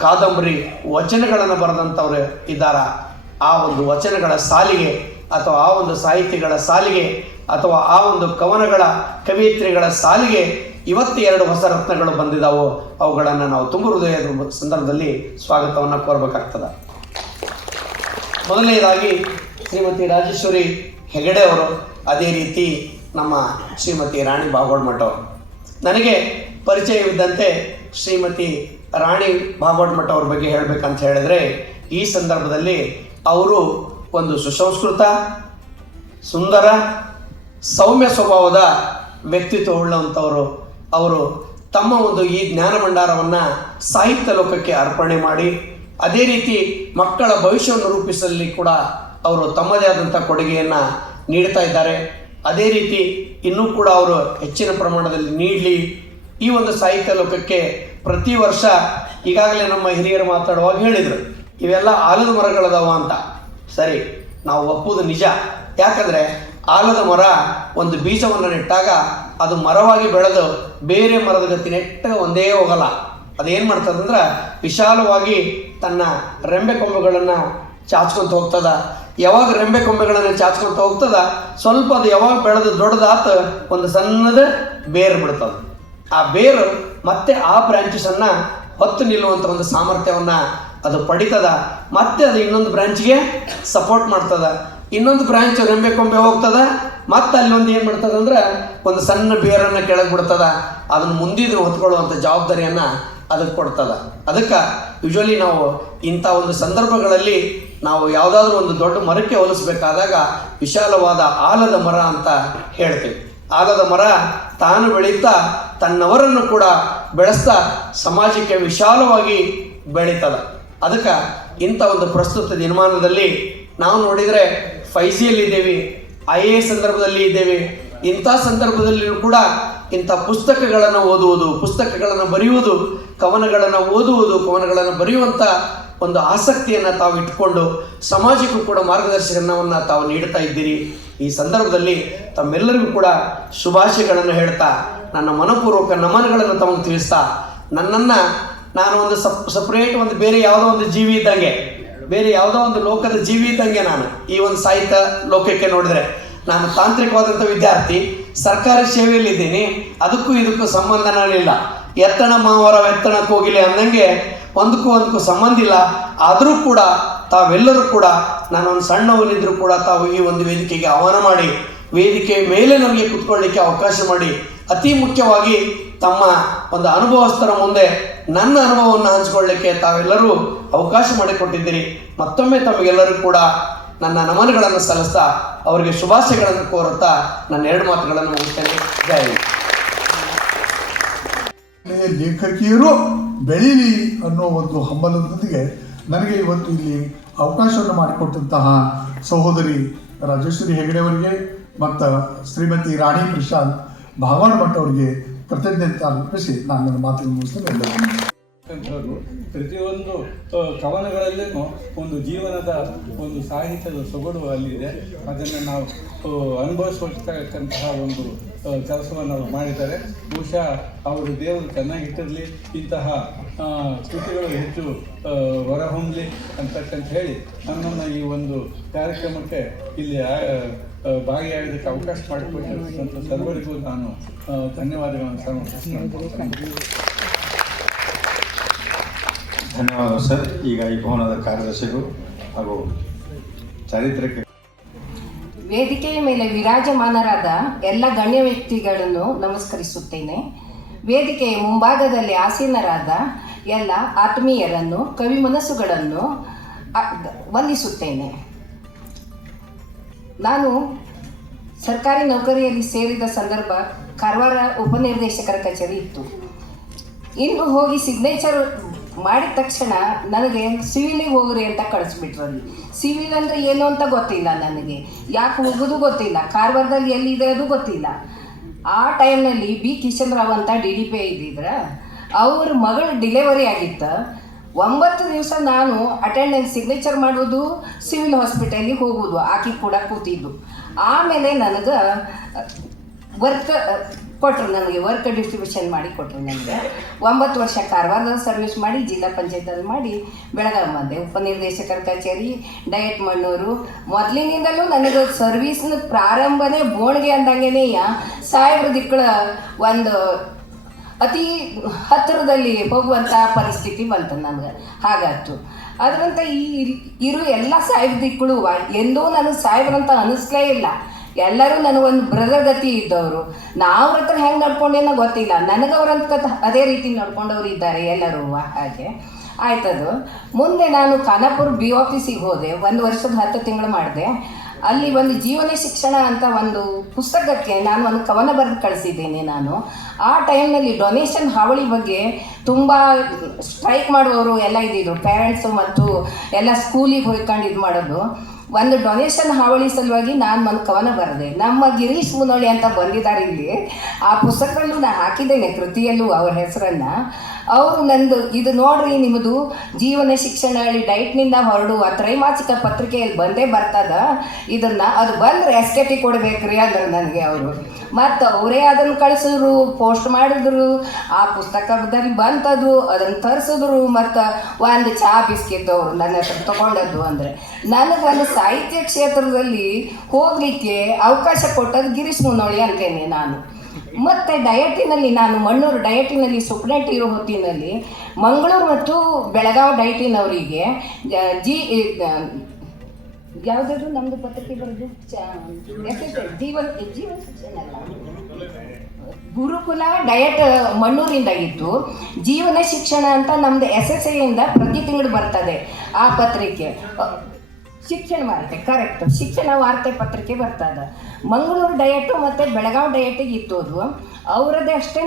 ಕಾದಂಬರಿ, ವಚನಗಳನ್ನು ಬರೆದಂಥವ್ರು ಇದ್ದಾರೆ. ಆ ಒಂದು ವಚನಗಳ ಸಾಲಿಗೆ ಅಥವಾ ಆ ಒಂದು ಸಾಹಿತಿಗಳ ಸಾಲಿಗೆ ಅಥವಾ ಆ ಒಂದು ಕವನಗಳ ಕವಿಯತ್ರಿಗಳ ಸಾಲಿಗೆ ಇವತ್ತು 2 ಹೊಸ ರತ್ನಗಳು ಬಂದಿದ್ದಾವೋ ಅವುಗಳನ್ನು ನಾವು ತುಂಬ ಹೃದಯದ ಸಂದರ್ಭದಲ್ಲಿ ಸ್ವಾಗತವನ್ನು ಕೋರಬೇಕಾಗ್ತದೆ. ಮೊದಲನೇದಾಗಿ ಶ್ರೀಮತಿ ರಾಜೇಶ್ವರಿ ಹೆಗಡೆ ಅವರು, ಅದೇ ರೀತಿ ನಮ್ಮ ಶ್ರೀಮತಿ ರಾಣಿ ಭಾಗವಡ್ ಮಠ ಅವರು. ನನಗೆ ಪರಿಚಯವಿದ್ದಂತೆ ಶ್ರೀಮತಿ ರಾಣಿ ಭಾಗವಡ್ ಮಠ ಅವ್ರ ಬಗ್ಗೆ ಹೇಳಬೇಕಂತ ಹೇಳಿದ್ರೆ, ಈ ಸಂದರ್ಭದಲ್ಲಿ ಅವರು ಒಂದು ಸುಸಂಸ್ಕೃತ, ಸುಂದರ, ಸೌಮ್ಯ ಸ್ವಭಾವದ ವ್ಯಕ್ತಿತ್ವ ಉಳ್ಳಂಥವರು. ಅವರು ತಮ್ಮ ಒಂದು ಈ ಜ್ಞಾನ ಭಂಡಾರವನ್ನು ಸಾಹಿತ್ಯ ಲೋಕಕ್ಕೆ ಅರ್ಪಣೆ ಮಾಡಿ, ಅದೇ ರೀತಿ ಮಕ್ಕಳ ಭವಿಷ್ಯವನ್ನು ರೂಪಿಸಲಿ ಕೂಡ ಅವರು ತಮ್ಮದೇ ಆದಂಥ ಕೊಡುಗೆಯನ್ನು ನೀಡ್ತಾ ಇದ್ದಾರೆ. ಅದೇ ರೀತಿ ಇನ್ನೂ ಕೂಡ ಅವರು ಹೆಚ್ಚಿನ ಪ್ರಮಾಣದಲ್ಲಿ ನೀಡಲಿ. ಈ ಒಂದು ಸಾಹಿತ್ಯ ಲೋಕಕ್ಕೆ ಪ್ರತಿ ವರ್ಷ ಈಗಾಗಲೇ ನಮ್ಮ ಹಿರಿಯರು ಮಾತಾಡುವಾಗ ಹೇಳಿದರು, ಇವೆಲ್ಲ ಆಲದ ಮರಗಳದಾವ ಅಂತ. ಸರಿ, ನಾವು ಒಪ್ಪುವುದು ನಿಜ. ಯಾಕಂದರೆ ಆಲದ ಮರ ಒಂದು ಬೀಜವನ್ನು ನೆಟ್ಟಾಗ ಅದು ಮರವಾಗಿ ಬೆಳೆದು ಬೇರೆ ಮರದ ಗತಿ ನೆಟ್ಟಾಗ ಒಂದೇ ಹೋಗಲ್ಲ. ಅದೇನು ಮಾಡ್ತದಂದ್ರೆ ವಿಶಾಲವಾಗಿ ತನ್ನ ರೆಂಬೆ ಕೊಂಬೆಗಳನ್ನು ಚಾಚ್ಕೊತ ಹೋಗ್ತದ. ಯಾವಾಗ ರೆಂಬೆ ಕೊಂಬೆಗಳನ್ನು ಚಾಚ್ಕೊತ ಹೋಗ್ತದ, ಸ್ವಲ್ಪ ಅದು ಯಾವಾಗ ಬೆಳೆದು ದೊಡ್ಡದಾತ ಒಂದು ಸಣ್ಣದ ಬೇರು ಬಿಡ್ತದೆ. ಆ ಬೇರು ಮತ್ತೆ ಆ ಬ್ರಾಂಚಸನ್ನು ಹೊತ್ತು ನಿಲ್ಲುವಂಥ ಒಂದು ಸಾಮರ್ಥ್ಯವನ್ನು ಅದು ಪಡಿತದ. ಮತ್ತೆ ಅದು ಇನ್ನೊಂದು ಬ್ರಾಂಚ್ಗೆ ಸಪೋರ್ಟ್ ಮಾಡ್ತದ. ಇನ್ನೊಂದು ಬ್ರಾಂಚ್ ರೆಂಬೆ ಕೊಂಬೆ ಹೋಗ್ತದ, ಮತ್ತೆ ಅಲ್ಲೊಂದು ಏನು ಮಾಡ್ತದೆ ಅಂದ್ರೆ ಒಂದು ಸಣ್ಣ ಬೇರನ್ನು ಕೆಳಗೆ ಬಿಡ್ತದ. ಅದನ್ನು ಮುಂದಿದ್ರು ಹೊತ್ಕೊಳ್ಳುವಂಥ ಜವಾಬ್ದಾರಿಯನ್ನು ಅದಕ್ಕೆ ಕೊಡ್ತದ. ಅದಕ್ಕೆ ಯೂಶ್ವಲಿ ನಾವು ಇಂಥ ಒಂದು ಸಂದರ್ಭಗಳಲ್ಲಿ ನಾವು ಯಾವುದಾದ್ರೂ ಒಂದು ದೊಡ್ಡ ಮರಕ್ಕೆ ಹೋಲಿಸ್ಬೇಕಾದಾಗ ವಿಶಾಲವಾದ ಆಲದ ಮರ ಅಂತ ಹೇಳ್ತೀವಿ. ಆಲದ ಮರ ತಾನು ಬೆಳೀತಾ ತನ್ನವರನ್ನು ಕೂಡ ಬೆಳೆಸ್ತಾ ಸಮಾಜಕ್ಕೆ ವಿಶಾಲವಾಗಿ ಬೆಳೀತದ. ಅದಕ್ಕೆ ಇಂಥ ಒಂದು ಪ್ರಸ್ತುತ ದಿನಮಾನದಲ್ಲಿ ನಾವು ನೋಡಿದರೆ 5Gಯಲ್ಲಿದ್ದೇವೆ, IAS ಸಂದರ್ಭದಲ್ಲಿ ಇದ್ದೇವೆ. ಇಂಥ ಸಂದರ್ಭದಲ್ಲಿಯೂ ಕೂಡ ಇಂಥ ಪುಸ್ತಕಗಳನ್ನು ಓದುವುದು, ಪುಸ್ತಕಗಳನ್ನು ಬರೆಯುವುದು, ಕವನಗಳನ್ನು ಓದುವುದು, ಕವನಗಳನ್ನು ಬರೆಯುವಂಥ ಒಂದು ಆಸಕ್ತಿಯನ್ನು ತಾವು ಇಟ್ಕೊಂಡು ಸಮಾಜಕ್ಕೂ ಕೂಡ ಮಾರ್ಗದರ್ಶನವನ್ನು ತಾವು ನೀಡ್ತಾ ಇದ್ದೀರಿ. ಈ ಸಂದರ್ಭದಲ್ಲಿ ತಮ್ಮೆಲ್ಲರಿಗೂ ಕೂಡ ಶುಭಾಶಯಗಳನ್ನು ಹೇಳ್ತಾ, ನನ್ನ ಮನಪೂರ್ವಕ ನಮನಗಳನ್ನು ತಮಗೆ ತಿಳಿಸ್ತಾ, ನನ್ನನ್ನು ನಾನು ಒಂದು ಸಪ್ರೇಟ್ ಒಂದು ಬೇರೆ ಯಾವುದೋ ಒಂದು ಜೀವಿ ಇದ್ದಂಗೆ, ಬೇರೆ ಯಾವುದೋ ಒಂದು ಲೋಕದ ಜೀವಿ ಇದ್ದಂಗೆ ನಾನು ಈ ಒಂದು ಸಾಹಿತ್ಯ ಲೋಕಕ್ಕೆ ನೋಡಿದರೆ ನಾನು ತಾಂತ್ರಿಕವಾದಂಥ ವಿದ್ಯಾರ್ಥಿ, ಸರ್ಕಾರಿ ಸೇವೆಯಲ್ಲಿದ್ದೀನಿ. ಅದಕ್ಕೂ ಇದಕ್ಕೂ ಸಂಬಂಧನೇ ಇಲ್ಲ. ಎತ್ತಣ ಮಾವರ ಎತ್ತಣಕ್ಕೆ ಹೋಗಿಲ್ಲ ಅಂದಂಗೆ ಒಂದಕ್ಕೂ ಸಂಬಂಧ ಇಲ್ಲ. ಆದರೂ ಕೂಡ ತಾವೆಲ್ಲರೂ ಕೂಡ ನಾನೊಂದು ಸಣ್ಣವನಿದ್ದರೂ ಕೂಡ ತಾವು ಈ ಒಂದು ವೇದಿಕೆಗೆ ಆಹ್ವಾನ ಮಾಡಿ, ವೇದಿಕೆ ಮೇಲೆ ನಮಗೆ ಕುತ್ಕೊಳ್ಳಿಕ್ಕೆ ಅವಕಾಶ ಮಾಡಿ, ಅತಿ ಮುಖ್ಯವಾಗಿ ತಮ್ಮ ಒಂದು ಅನುಭವಸ್ಥರ ಮುಂದೆ ನನ್ನ ಅನುಭವವನ್ನು ಹಂಚಿಕೊಳ್ಳಿಕ್ಕೆ ತಾವೆಲ್ಲರೂ ಅವಕಾಶ ಮಾಡಿಕೊಟ್ಟಿದ್ದೀರಿ. ಮತ್ತೊಮ್ಮೆ ತಮಗೆಲ್ಲರೂ ಕೂಡ ನನ್ನ ನಮನಗಳನ್ನು ಸಲ್ಲಿಸ್ತಾ ಅವರಿಗೆ ಶುಭಾಶಯಗಳನ್ನು ಕೋರುತ್ತಾ ನನ್ನ 2 ಮಾತುಗಳನ್ನು ಮುಗಿಸ್ತೇನೆ. ಜೈ ಹಿಂದ್. ಲೇಖಕಿಯರು ಬೆಳೀಲಿ ಅನ್ನೋ ಒಂದು ಹಂಬಲದೊಂದಿಗೆ ನನಗೆ ಇವತ್ತು ಇಲ್ಲಿ ಅವಕಾಶವನ್ನು ಮಾಡಿಕೊಟ್ಟಂತಹ ಸಹೋದರಿ ರಾಜೇಶ್ವರಿ ಹೆಗಡೆ ಅವರಿಗೆ ಮತ್ತು ಶ್ರೀಮತಿ ರಾಣಿ ಪ್ರಶಾಂತ್ ಭಾಗವಡ್ ಮಠ ಅವರಿಗೆ ಕೃತಜ್ಞತೆ ಅರ್ಪಿಸಿ ನಾನು ನನ್ನ ಮಾತನ್ನು ಮುಗಿಸ್ತೇನೆ. ಎಲ್ಲರೂ ಪ್ರತಿಯೊಂದು ಕವನಗಳಲ್ಲೂ ಒಂದು ಜೀವನದ ಒಂದು ಸಾಹಿತ್ಯದ ಸೊಗಡು ಅಲ್ಲಿದೆ. ಅದನ್ನು ನಾವು ಅನುಭವಿಸತಕ್ಕಂತಹ ಒಂದು ಕೆಲಸವನ್ನು ಅವರು ಮಾಡಿದ್ದಾರೆ. ಬಹುಶಃ ಅವರು ದೇವರು ಚೆನ್ನಾಗಿಟ್ಟಿರಲಿ, ಇಂತಹ ಕೃತಿಗಳು ಹೆಚ್ಚು ಹೊರಹೊಮ್ಮಲಿ ಅಂತಕ್ಕಂತ ಹೇಳಿ ನನ್ನನ್ನು ಈ ಒಂದು ಕಾರ್ಯಕ್ರಮಕ್ಕೆ ಇಲ್ಲಿ ಭಾಗಿಯಾಗೋದಕ್ಕೆ ಅವಕಾಶ ಮಾಡಿಕೊಟ್ಟಿರ್ತಕ್ಕಂಥ ಸರ್ವರಿಗೂ ನಾನು ಧನ್ಯವಾದಗಳನ್ನು ಸಮರ್ಪಿಸ್ತೇನೆ. ಧನ್ಯವಾದ ಸರ್. ಈಗ ಈ ಭವನದ ಕಾರ್ಯದರ್ಶಿಗಳು ಹಾಗೂ ಚಾರಿತ್ರಿಕ ವೇದಿಕೆಯ ಮೇಲೆ ವಿರಾಜಮಾನರಾದ ಎಲ್ಲ ಗಣ್ಯ ವ್ಯಕ್ತಿಗಳನ್ನು ನಮಸ್ಕರಿಸುತ್ತೇನೆ. ವೇದಿಕೆಯ ಮುಂಭಾಗದಲ್ಲಿ ಆಸೀನರಾದ ಎಲ್ಲ ಆತ್ಮೀಯರನ್ನು, ಕವಿ ಮನಸ್ಸುಗಳನ್ನು ವಂದಿಸುತ್ತೇನೆ. ನಾನು ಸರ್ಕಾರಿ ನೌಕರಿಯಲ್ಲಿ ಸೇರಿದ ಸಂದರ್ಭ ಕಾರವಾರ ಉಪನಿರ್ದೇಶಕರ ಕಚೇರಿ ಇತ್ತು. ಇನ್ನು ಹೋಗಿ ಸಿಗ್ನೇಚರ್ ಮಾಡಿದ ತಕ್ಷಣ ನನಗೆ ಸಿವಿಲಿಗೆ ಹೋಗ್ರಿ ಅಂತ ಕಳಿಸ್ಬಿಟ್ರಲ್ಲಿ. ಸಿವಿಲ್ ಅಂದರೆ ಏನು ಅಂತ ಗೊತ್ತಿಲ್ಲ ನನಗೆ, ಯಾಕೆ ಹೋಗೋದು ಗೊತ್ತಿಲ್ಲ, ಕಾರವಾರದಲ್ಲಿ ಎಲ್ಲಿದೆ ಅದು ಗೊತ್ತಿಲ್ಲ. ಆ ಟೈಮ್ನಲ್ಲಿ ಬಿ ಕಿಶನ್ ರಾವ್ ಅಂತ DDP ಇದ್ದಿದ್ರೆ ಅವ್ರ ಮಗಳ ಡಿಲೆವರಿ ಆಗಿತ್ತು. 9 ದಿವಸ ನಾನು ಅಟೆಂಡೆನ್ಸ್ ಸಿಗ್ನೇಚರ್ ಮಾಡೋದು, ಸಿವಿಲ್ ಹಾಸ್ಪಿಟಲಿಗೆ ಹೋಗೋದು, ಆಕೆ ಕೂಡ ಕೂತಿದ್ದು. ಆಮೇಲೆ ನನಗೆ ವರ್ಕ್ ಕೊಟ್ಟರು ನನಗೆ, ವರ್ಕ್ ಡಿಸ್ಟ್ರಿಬ್ಯೂಷನ್ ಮಾಡಿ ಕೊಟ್ಟರು ನನಗೆ. 9 ವರ್ಷ ಕಾರವಾರದಲ್ಲಿ ಸರ್ವಿಸ್ ಮಾಡಿ ಜಿಲ್ಲಾ ಪಂಚಾಯತಲ್ಲಿ ಮಾಡಿ ಬೆಳಗಾವಿ ಬಂದೆ. ಉಪನಿರ್ದೇಶಕರ ಕಚೇರಿ, ಡಯಟ್ ಮಣ್ಣೂರು. ಮೊದಲಿನಿಂದಲೂ ನನಗೆ ಸರ್ವೀಸ್ನ ಪ್ರಾರಂಭನೇ ಬೋಣಿಗೆ ಅಂದಂಗೆನೇ ಸಾಹೇಬ್ರ ದಿಕ್ಕಳ ಒಂದು ಅತಿ ಹತ್ತಿರದಲ್ಲಿ ಹೋಗುವಂಥ ಪರಿಸ್ಥಿತಿ ಬಂತು ನನಗೆ. ಹಾಗಾಯ್ತು. ಅದರಂತ ಇರು ಎಲ್ಲ ಸಾಹೇಬ್ರ ದಿಕ್ಕಳು ಎಂದೂ ನನಗೆ ಸಾಹೇಬ್ರಂತ ಅನ್ನಿಸ್ಲೇ ಇಲ್ಲ. ಎಲ್ಲರೂ ನನಗೊಂದು ಬ್ರದರ್ ಗತಿ ಇದ್ದವರು. ನಾವು ಹತ್ರ ಹೆಂಗೆ ನಡ್ಕೊಂಡೇನೋ ಗೊತ್ತಿಲ್ಲ, ನನಗವ್ರಂತ ಅದೇ ರೀತಿ ನಡ್ಕೊಂಡವ್ರು ಇದ್ದಾರೆ ಎಲ್ಲರೂ. ಹಾಗೆ ಆಯ್ತದು. ಮುಂದೆ ನಾನು ಖಾನಾಪುರ BOPC ಹೋದೆ. 1 ವರ್ಷದ 10 ತಿಂಗಳು ಮಾಡಿದೆ. ಅಲ್ಲಿ ಒಂದು ಜೀವನ ಶಿಕ್ಷಣ ಅಂತ ಒಂದು ಪುಸ್ತಕಕ್ಕೆ ನಾನು ಒಂದು ಕವನ ಬರೆದು ಕಳಿಸಿದ್ದೇನೆ ನಾನು. ಆ ಟೈಮ್ನಲ್ಲಿ ಡೊನೇಷನ್ ಹಾವಳಿ ಬಗ್ಗೆ ತುಂಬ ಸ್ಟ್ರೈಕ್ ಮಾಡುವವರು ಎಲ್ಲ ಇದ್ದಿದ್ರು, ಪೇರೆಂಟ್ಸು ಮತ್ತು ಎಲ್ಲ ಸ್ಕೂಲಿಗೆ ಹೋಗ್ಕೊಂಡು ಇದು ಮಾಡೋದು. ಒಂದು ಡೊನೇಷನ್ ಹಾವಳಿ ಸಲುವಾಗಿ ನಾನು ಒಂದು ಕವನ ಬರೆದೆ. ನಮ್ಮ ಗಿರೀಶ್ ಮುನೋಳಿ ಅಂತ ಬಂದಿದ್ದಾರೆ ಇಲ್ಲಿ. ಆ ಪುಸ್ತಕದಲ್ಲೂ ನಾನು ಹಾಕಿದ್ದೇನೆ, ಕೃತಿಯಲ್ಲೂ ಅವ್ರ ಹೆಸರನ್ನು. ಅವರು ನಂದು ಇದು ನೋಡ್ರಿ, ನಿಮ್ಮದು ಜೀವನ ಶಿಕ್ಷಣ ಡೈಟ್ನಿಂದ ಹೊರಡುವ ತ್ರೈಮಾಸಿಕ ಪತ್ರಿಕೆಯಲ್ಲಿ ಬಂದೇ ಬರ್ತದ, ಇದನ್ನು ಅದು ಬಂದರೆ ಎಸ್ಟೇಟಿ ಕೊಡಬೇಕ್ರಿ ಅಂದ್ರೆ ನನಗೆ ಅವರು. ಮತ್ತು ಅವರೇ ಅದನ್ನು ಕಳಿಸಿದ್ರು, ಪೋಸ್ಟ್ ಮಾಡಿದ್ರು. ಆ ಪುಸ್ತಕದಲ್ಲಿ ಬಂತದು, ಅದನ್ನು ತರಿಸಿದ್ರು. ಮತ್ತು ಒಂದು ಚಹಾ ಬಿಸ್ಕೆಟ್ ಅವರು ನನ್ನ ಹತ್ರ ತೊಗೊಂಡದ್ದು. ಅಂದರೆ ನನಗೊಂದು ಸಾಹಿತ್ಯ ಕ್ಷೇತ್ರದಲ್ಲಿ ಹೋಗಲಿಕ್ಕೆ ಅವಕಾಶ ಕೊಟ್ಟದ್ದು ಗಿರೀಶ್ ಮುನೋಳಿ ಅಂತೇನೆ ನಾನು. ಮತ್ತು ಡಯಟಿನಲ್ಲಿ ನಾನು ಮಣ್ಣೂರು ಡಯಟಿನಲ್ಲಿ ಸೂಪ್ರೆಂಟ್ ಇರೋ ಹೊತ್ತಿನಲ್ಲಿ ಮಂಗಳೂರು ಮತ್ತು ಬೆಳಗಾವಿ ಡಯಟಿನವರಿಗೆ ಯಾವುದಾದ್ರು ನಮ್ಮದು ಪತ್ರಿಕೆ ಬರೋದು ಜೀವನ ಶಿಕ್ಷಣ ಅಲ್ಲ, ಗುರುಕುಲ ಡಯಟ್ ಮಣ್ಣೂರಿಂದಾಗಿತ್ತು. ಜೀವನ ಶಿಕ್ಷಣ ಅಂತ ನಮ್ಮದು SSIಯಿಂದ ಪ್ರತಿ ತಿಂಗಳು ಬರ್ತದೆ ಆ ಪತ್ರಿಕೆ. ಶಿಕ್ಷಣ ವಾರ್ತೆ, ಕರೆಕ್ಟ್, ಶಿಕ್ಷಣ ವಾರ್ತೆ ಪತ್ರಿಕೆ ಬರ್ತದೆ. ಮಂಗಳೂರು ಡಯಟು ಮತ್ತು ಬೆಳಗಾವಿ ಡಯಟಿಗೆ ಇತ್ತು ಅದು. ಅವರದ್ದೇ ಅಷ್ಟೇ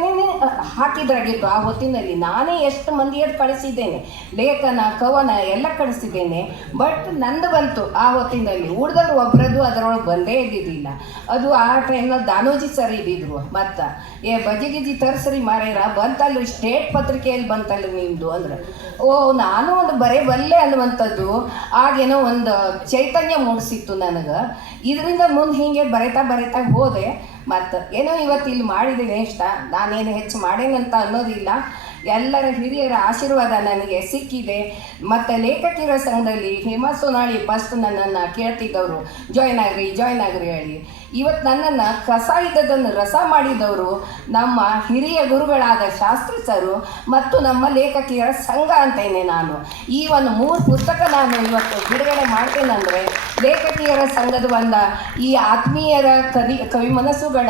ಹಾಕಿದ್ರಾಗಿತ್ತು ಆ ಹೊತ್ತಿನಲ್ಲಿ. ನಾನೇ ಎಷ್ಟು ಮಂದಿಯದ್ದು ಕಳಿಸಿದ್ದೇನೆ, ಲೇಖನ ಕವನ ಎಲ್ಲ ಕಳಿಸಿದ್ದೇನೆ. ಬಟ್ ನಂದು ಬಂತು ಆ ಹೊತ್ತಿನಲ್ಲಿ. ಉಳಿದವ್ರು ಒಬ್ಬರದ್ದು ಅದರೊಳಗೆ ಬಂದೇ ಇದ್ದಿದ್ದಿಲ್ಲ. ಅದು ಆ ಟೈಮ್ನಲ್ಲಿ ದಾನೋಜಿ ಸರ್ ಇದ್ದಿದ್ರು. ಮತ್ತು ಬಜಿಗಿಜಿ ತರ್ಸ್ರಿ ಮಾರೇರ ಬಂತಲ್ಲ, ಸ್ಟೇಟ್ ಪತ್ರಿಕೆಯಲ್ಲಿ ಬಂತಲ್ಲ ನಿಮ್ಮದು ಅಂದ್ರೆ, ಓ ನಾನು ಒಂದು ಬಲ್ಲೆ ಅನ್ನುವಂಥದ್ದು ಆಗೇನೋ ಒಂದು ಚೈತನ್ಯ ಮೂಡಿಸಿತ್ತು ನನಗೆ. ಇದರಿಂದ ಮುಂದೆ ಹೀಗೆ ಬರೀತಾ ಹೋದೆ. ಮತ್ತು ಏನೋ ಇವತ್ತು ಇಲ್ಲಿ ಮಾಡಿದ್ದೇನೆ ಇಷ್ಟ, ನಾನೇನು ಹೆಚ್ಚು ಮಾಡೇನಂತ ಅನ್ನೋದಿಲ್ಲ. ಎಲ್ಲರ ಹಿರಿಯರ ಆಶೀರ್ವಾದ ನನಗೆ ಸಿಕ್ಕಿದೆ. ಮತ್ತು ಲೇಖಕಿಯರ ಸಂಘದಲ್ಲಿ ಹೇಮಾ ಸೋನಾಳಿ ಫಸ್ಟ್ ನನ್ನನ್ನು ಕೇಳ್ತಿದ್ದವರು, ಜಾಯ್ನ್ ಆಗ್ರಿ ಹೇಳಿ. ಇವತ್ತು ನನ್ನನ್ನು ಕಸ ಇದ್ದದನ್ನು ರಸ ಮಾಡಿದವರು ನಮ್ಮ ಹಿರಿಯ ಗುರುಗಳಾದ ಶಾಸ್ತ್ರಿ ಸರು ಮತ್ತು ನಮ್ಮ ಲೇಖಕಿಯರ ಸಂಘ ಅಂತೇನೆ ನಾನು. ಈ ಒಂದು 3 ಪುಸ್ತಕ ನಾನು ಇವತ್ತು ಬಿಡುಗಡೆ ಮಾಡ್ತೇನೆಂದರೆ ಲೇಖಕಿಯರ ಸಂಘದ ಒಂದು ಈ ಆತ್ಮೀಯರ ಕವಿ ಮನಸ್ಸುಗಳ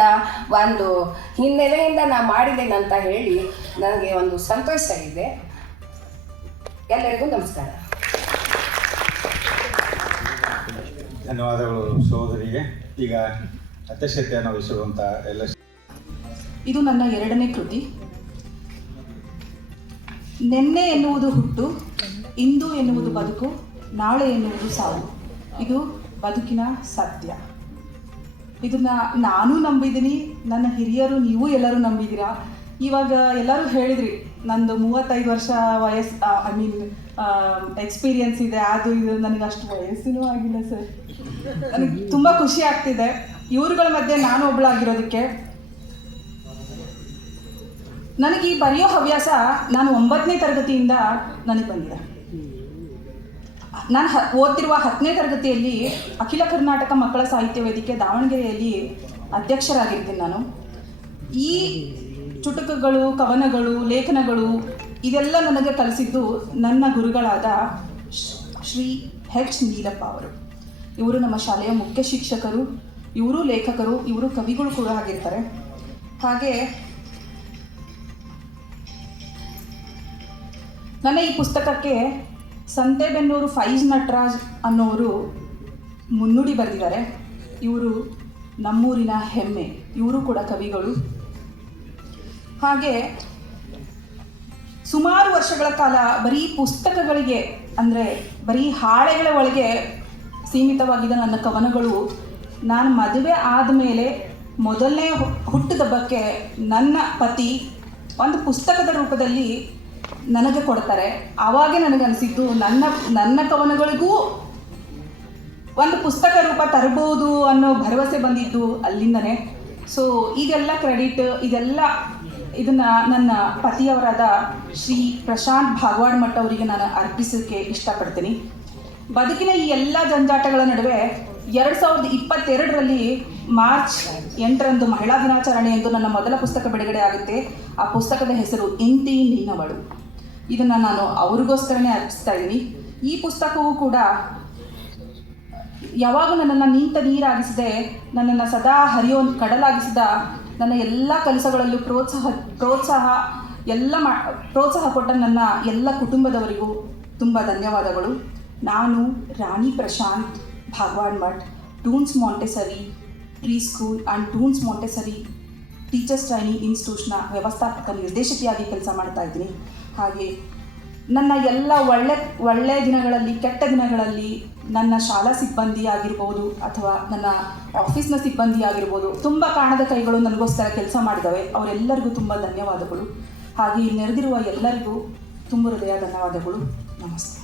ಒಂದು ಹಿನ್ನೆಲೆಯಿಂದ ನಾನು ಮಾಡಿದ್ದೇನೆ ಅಂತ ಹೇಳಿ ನನಗೆ ಒಂದು ಸಂತೋಷ ಇದೆ. ಎಲ್ಲರಿಗೂ ನಮಸ್ಕಾರ. ಧನ್ಯವಾದಗಳು ಸಹೋದರಿಗೆ. ಈಗ ಅಧ್ಯಕ್ಷತೆಯನ್ನು ವಹಿಸುವಂಥ ಎಲ್ಲ ಇದು ನನ್ನ 2ನೇ ಕೃತಿ. ನೆನ್ನೆ ಎನ್ನುವುದು ಹುಟ್ಟು, ಇಂದು ಎನ್ನುವುದು ಬದುಕು, ನಾಳೆ ಎನ್ನುವುದು ಸಾವು. ಇದು ಬದುಕಿನ ಸತ್ಯ. ಇದನ್ನು ನಾನು ನಂಬಿದ್ದೀನಿ, ನನ್ನ ಹಿರಿಯರು ನೀವು ಎಲ್ಲರೂ ನಂಬಿದ್ದೀರಾ. ಇವಾಗ ಎಲ್ಲರೂ ಹೇಳಿದ್ರಿ ನಂದು 35 ವರ್ಷ ವಯಸ್ಸು, ಎಕ್ಸ್ಪೀರಿಯನ್ಸ್ ಇದೆ, ಅದು ಇದು. ನನಗೆ ಅಷ್ಟು ವಯಸ್ಸಿನೂ ಆಗಿಲ್ಲ ಸರ್. ನನಗೆ ತುಂಬ ಖುಷಿ ಆಗ್ತಿದೆ ಇವ್ರುಗಳ ಮಧ್ಯೆ ನಾನು ಒಬ್ಬಳಾಗಿರೋದಕ್ಕೆ. ನನಗೆ ಈ ಬರೆಯೋ ಹವ್ಯಾಸ ನಾನು 9ನೇ ತರಗತಿಯಿಂದ ನನಗೆ ಬಂದಿದೆ. ನಾನು ಓದ್ತಿರುವ 10ನೇ ತರಗತಿಯಲ್ಲಿ ಅಖಿಲ ಕರ್ನಾಟಕ ಮಕ್ಕಳ ಸಾಹಿತ್ಯ ವೇದಿಕೆ ದಾವಣಗೆರೆಯಲ್ಲಿ ಅಧ್ಯಕ್ಷರಾಗಿರ್ತೀನಿ ನಾನು. ಈ ಚುಟುಕುಗಳು, ಕವನಗಳು, ಲೇಖನಗಳು ಇದೆಲ್ಲ ನನಗೆ ಕಲಿಸಿದ್ದು ನನ್ನ ಗುರುಗಳಾದ ಶ್ರೀ H. ನೀಲಪ್ಪ ಅವರು. ಇವರು ನಮ್ಮ ಶಾಲೆಯ ಮುಖ್ಯ ಶಿಕ್ಷಕರು, ಇವರು ಲೇಖಕರು, ಇವರು ಕವಿಗಳು ಕೂಡ ಆಗಿರ್ತಾರೆ. ಹಾಗೆ ನನ್ನ ಈ ಪುಸ್ತಕಕ್ಕೆ ಸಂತೆಬೆನ್ನೂರು ಫೈಜ್ ನಟರಾಜ್ ಅನ್ನೋರು ಮುನ್ನುಡಿ ಬರೆದಿದ್ದಾರೆ. ಇವರು ನಮ್ಮೂರಿನ ಹೆಮ್ಮೆ, ಇವರು ಕೂಡ ಕವಿಗಳು. ಹಾಗೆ ಸುಮಾರು ವರ್ಷಗಳ ಕಾಲ ಬರೀ ಪುಸ್ತಕಗಳಿಗೆ ಅಂದರೆ ಬರೀ ಹಾಳೆಗಳ ಒಳಗೆ ಸೀಮಿತವಾಗಿದ್ದ ನನ್ನ ಕವನಗಳು ನಾನು ಮದುವೆ ಆದಮೇಲೆ ಮೊದಲನೇ ಹುಟ್ಟುಹಬ್ಬಕ್ಕೆ ನನ್ನ ಪತಿ ಒಂದು ಪುಸ್ತಕದ ರೂಪದಲ್ಲಿ ನನಗೆ ಕೊಡ್ತಾರೆ. ಆವಾಗೇ ನನಗನ್ನಿಸಿದ್ದು ನನ್ನ ಕವನಗಳಿಗೂ ಒಂದು ಪುಸ್ತಕ ರೂಪ ತರಬಹುದು ಅನ್ನೋ ಭರವಸೆ ಬಂದಿದ್ದು ಅಲ್ಲಿಂದನೇ. ಸೊ ಇದೆಲ್ಲ ಕ್ರೆಡಿಟ್ ಇದನ್ನು ನನ್ನ ಪತಿಯವರಾದ ಶ್ರೀ ಪ್ರಶಾಂತ್ ಭಾಗವಾಡ್ ಮಠ ಅವರಿಗೆ ನಾನು ಅರ್ಪಿಸೋಕ್ಕೆ ಇಷ್ಟಪಡ್ತೀನಿ. ಬದುಕಿನ ಈ ಎಲ್ಲ ಜಂಜಾಟಗಳ ನಡುವೆ 2022ರಲ್ಲಿ ಮಾರ್ಚ್ 8ರಂದು ಮಹಿಳಾ ದಿನಾಚರಣೆ ಎಂದು ನನ್ನ ಮೊದಲ ಪುಸ್ತಕ ಬಿಡುಗಡೆ ಆಗುತ್ತೆ. ಆ ಪುಸ್ತಕದ ಹೆಸರು ಇಂತಿ ನಿನ್ನವಳು. ಇದನ್ನು ನಾನು ಅವ್ರಿಗೋಸ್ಕರನೇ ಅರ್ಪಿಸ್ತಾ ಇದ್ದೀನಿ. ಈ ಪುಸ್ತಕವೂ ಕೂಡ ಯಾವಾಗ ನನ್ನನ್ನು ನಿಂತ ನೀರಾಗಿಸಿದೆ, ನನ್ನನ್ನು ಸದಾ ಹರಿಯೋ ಕಡಲಾಗಿಸಿದ ನನ್ನ ಎಲ್ಲ ಕೆಲಸಗಳಲ್ಲೂ ಪ್ರೋತ್ಸಾಹ ಕೊಟ್ಟ ನನ್ನ ಎಲ್ಲ ಕುಟುಂಬದವರಿಗೂ ತುಂಬ ಧನ್ಯವಾದಗಳು. ನಾನು Rani Prashant Bhagwad Math Toons Montessori pre school and Toons Montessori teachers training ಇನ್ಸ್ಟಿಟ್ಯೂಟ್ನ ವ್ಯವಸ್ಥಾಪಕ ನಿರ್ದೇಶಕಿಯಾಗಿ ಕೆಲಸ ಮಾಡ್ತಾ ಇದ್ದೀನಿ. ಹಾಗೆ ನನ್ನ ಎಲ್ಲ ಒಳ್ಳೆಯ ದಿನಗಳಲ್ಲಿ, ಕೆಟ್ಟ ದಿನಗಳಲ್ಲಿ ನನ್ನ ಶಾಲಾ ಸಿಬ್ಬಂದಿ ಆಗಿರ್ಬೋದು ಅಥವಾ ನನ್ನ ಆಫೀಸ್ನ ಸಿಬ್ಬಂದಿ ಆಗಿರ್ಬೋದು, ತುಂಬ ಕಾಣದ ಕೈಗಳು ನನಗೋಸ್ಕರ ಕೆಲಸ ಮಾಡಿದ್ದಾವೆ. ಅವರೆಲ್ಲರಿಗೂ ತುಂಬ ಧನ್ಯವಾದಗಳು. ಹಾಗೆ ಇಲ್ಲಿ ನೆರೆದಿರುವ ಎಲ್ಲರಿಗೂ ತುಂಬ ಹೃದಯ ಧನ್ಯವಾದಗಳು. ನಮಸ್ತೆ.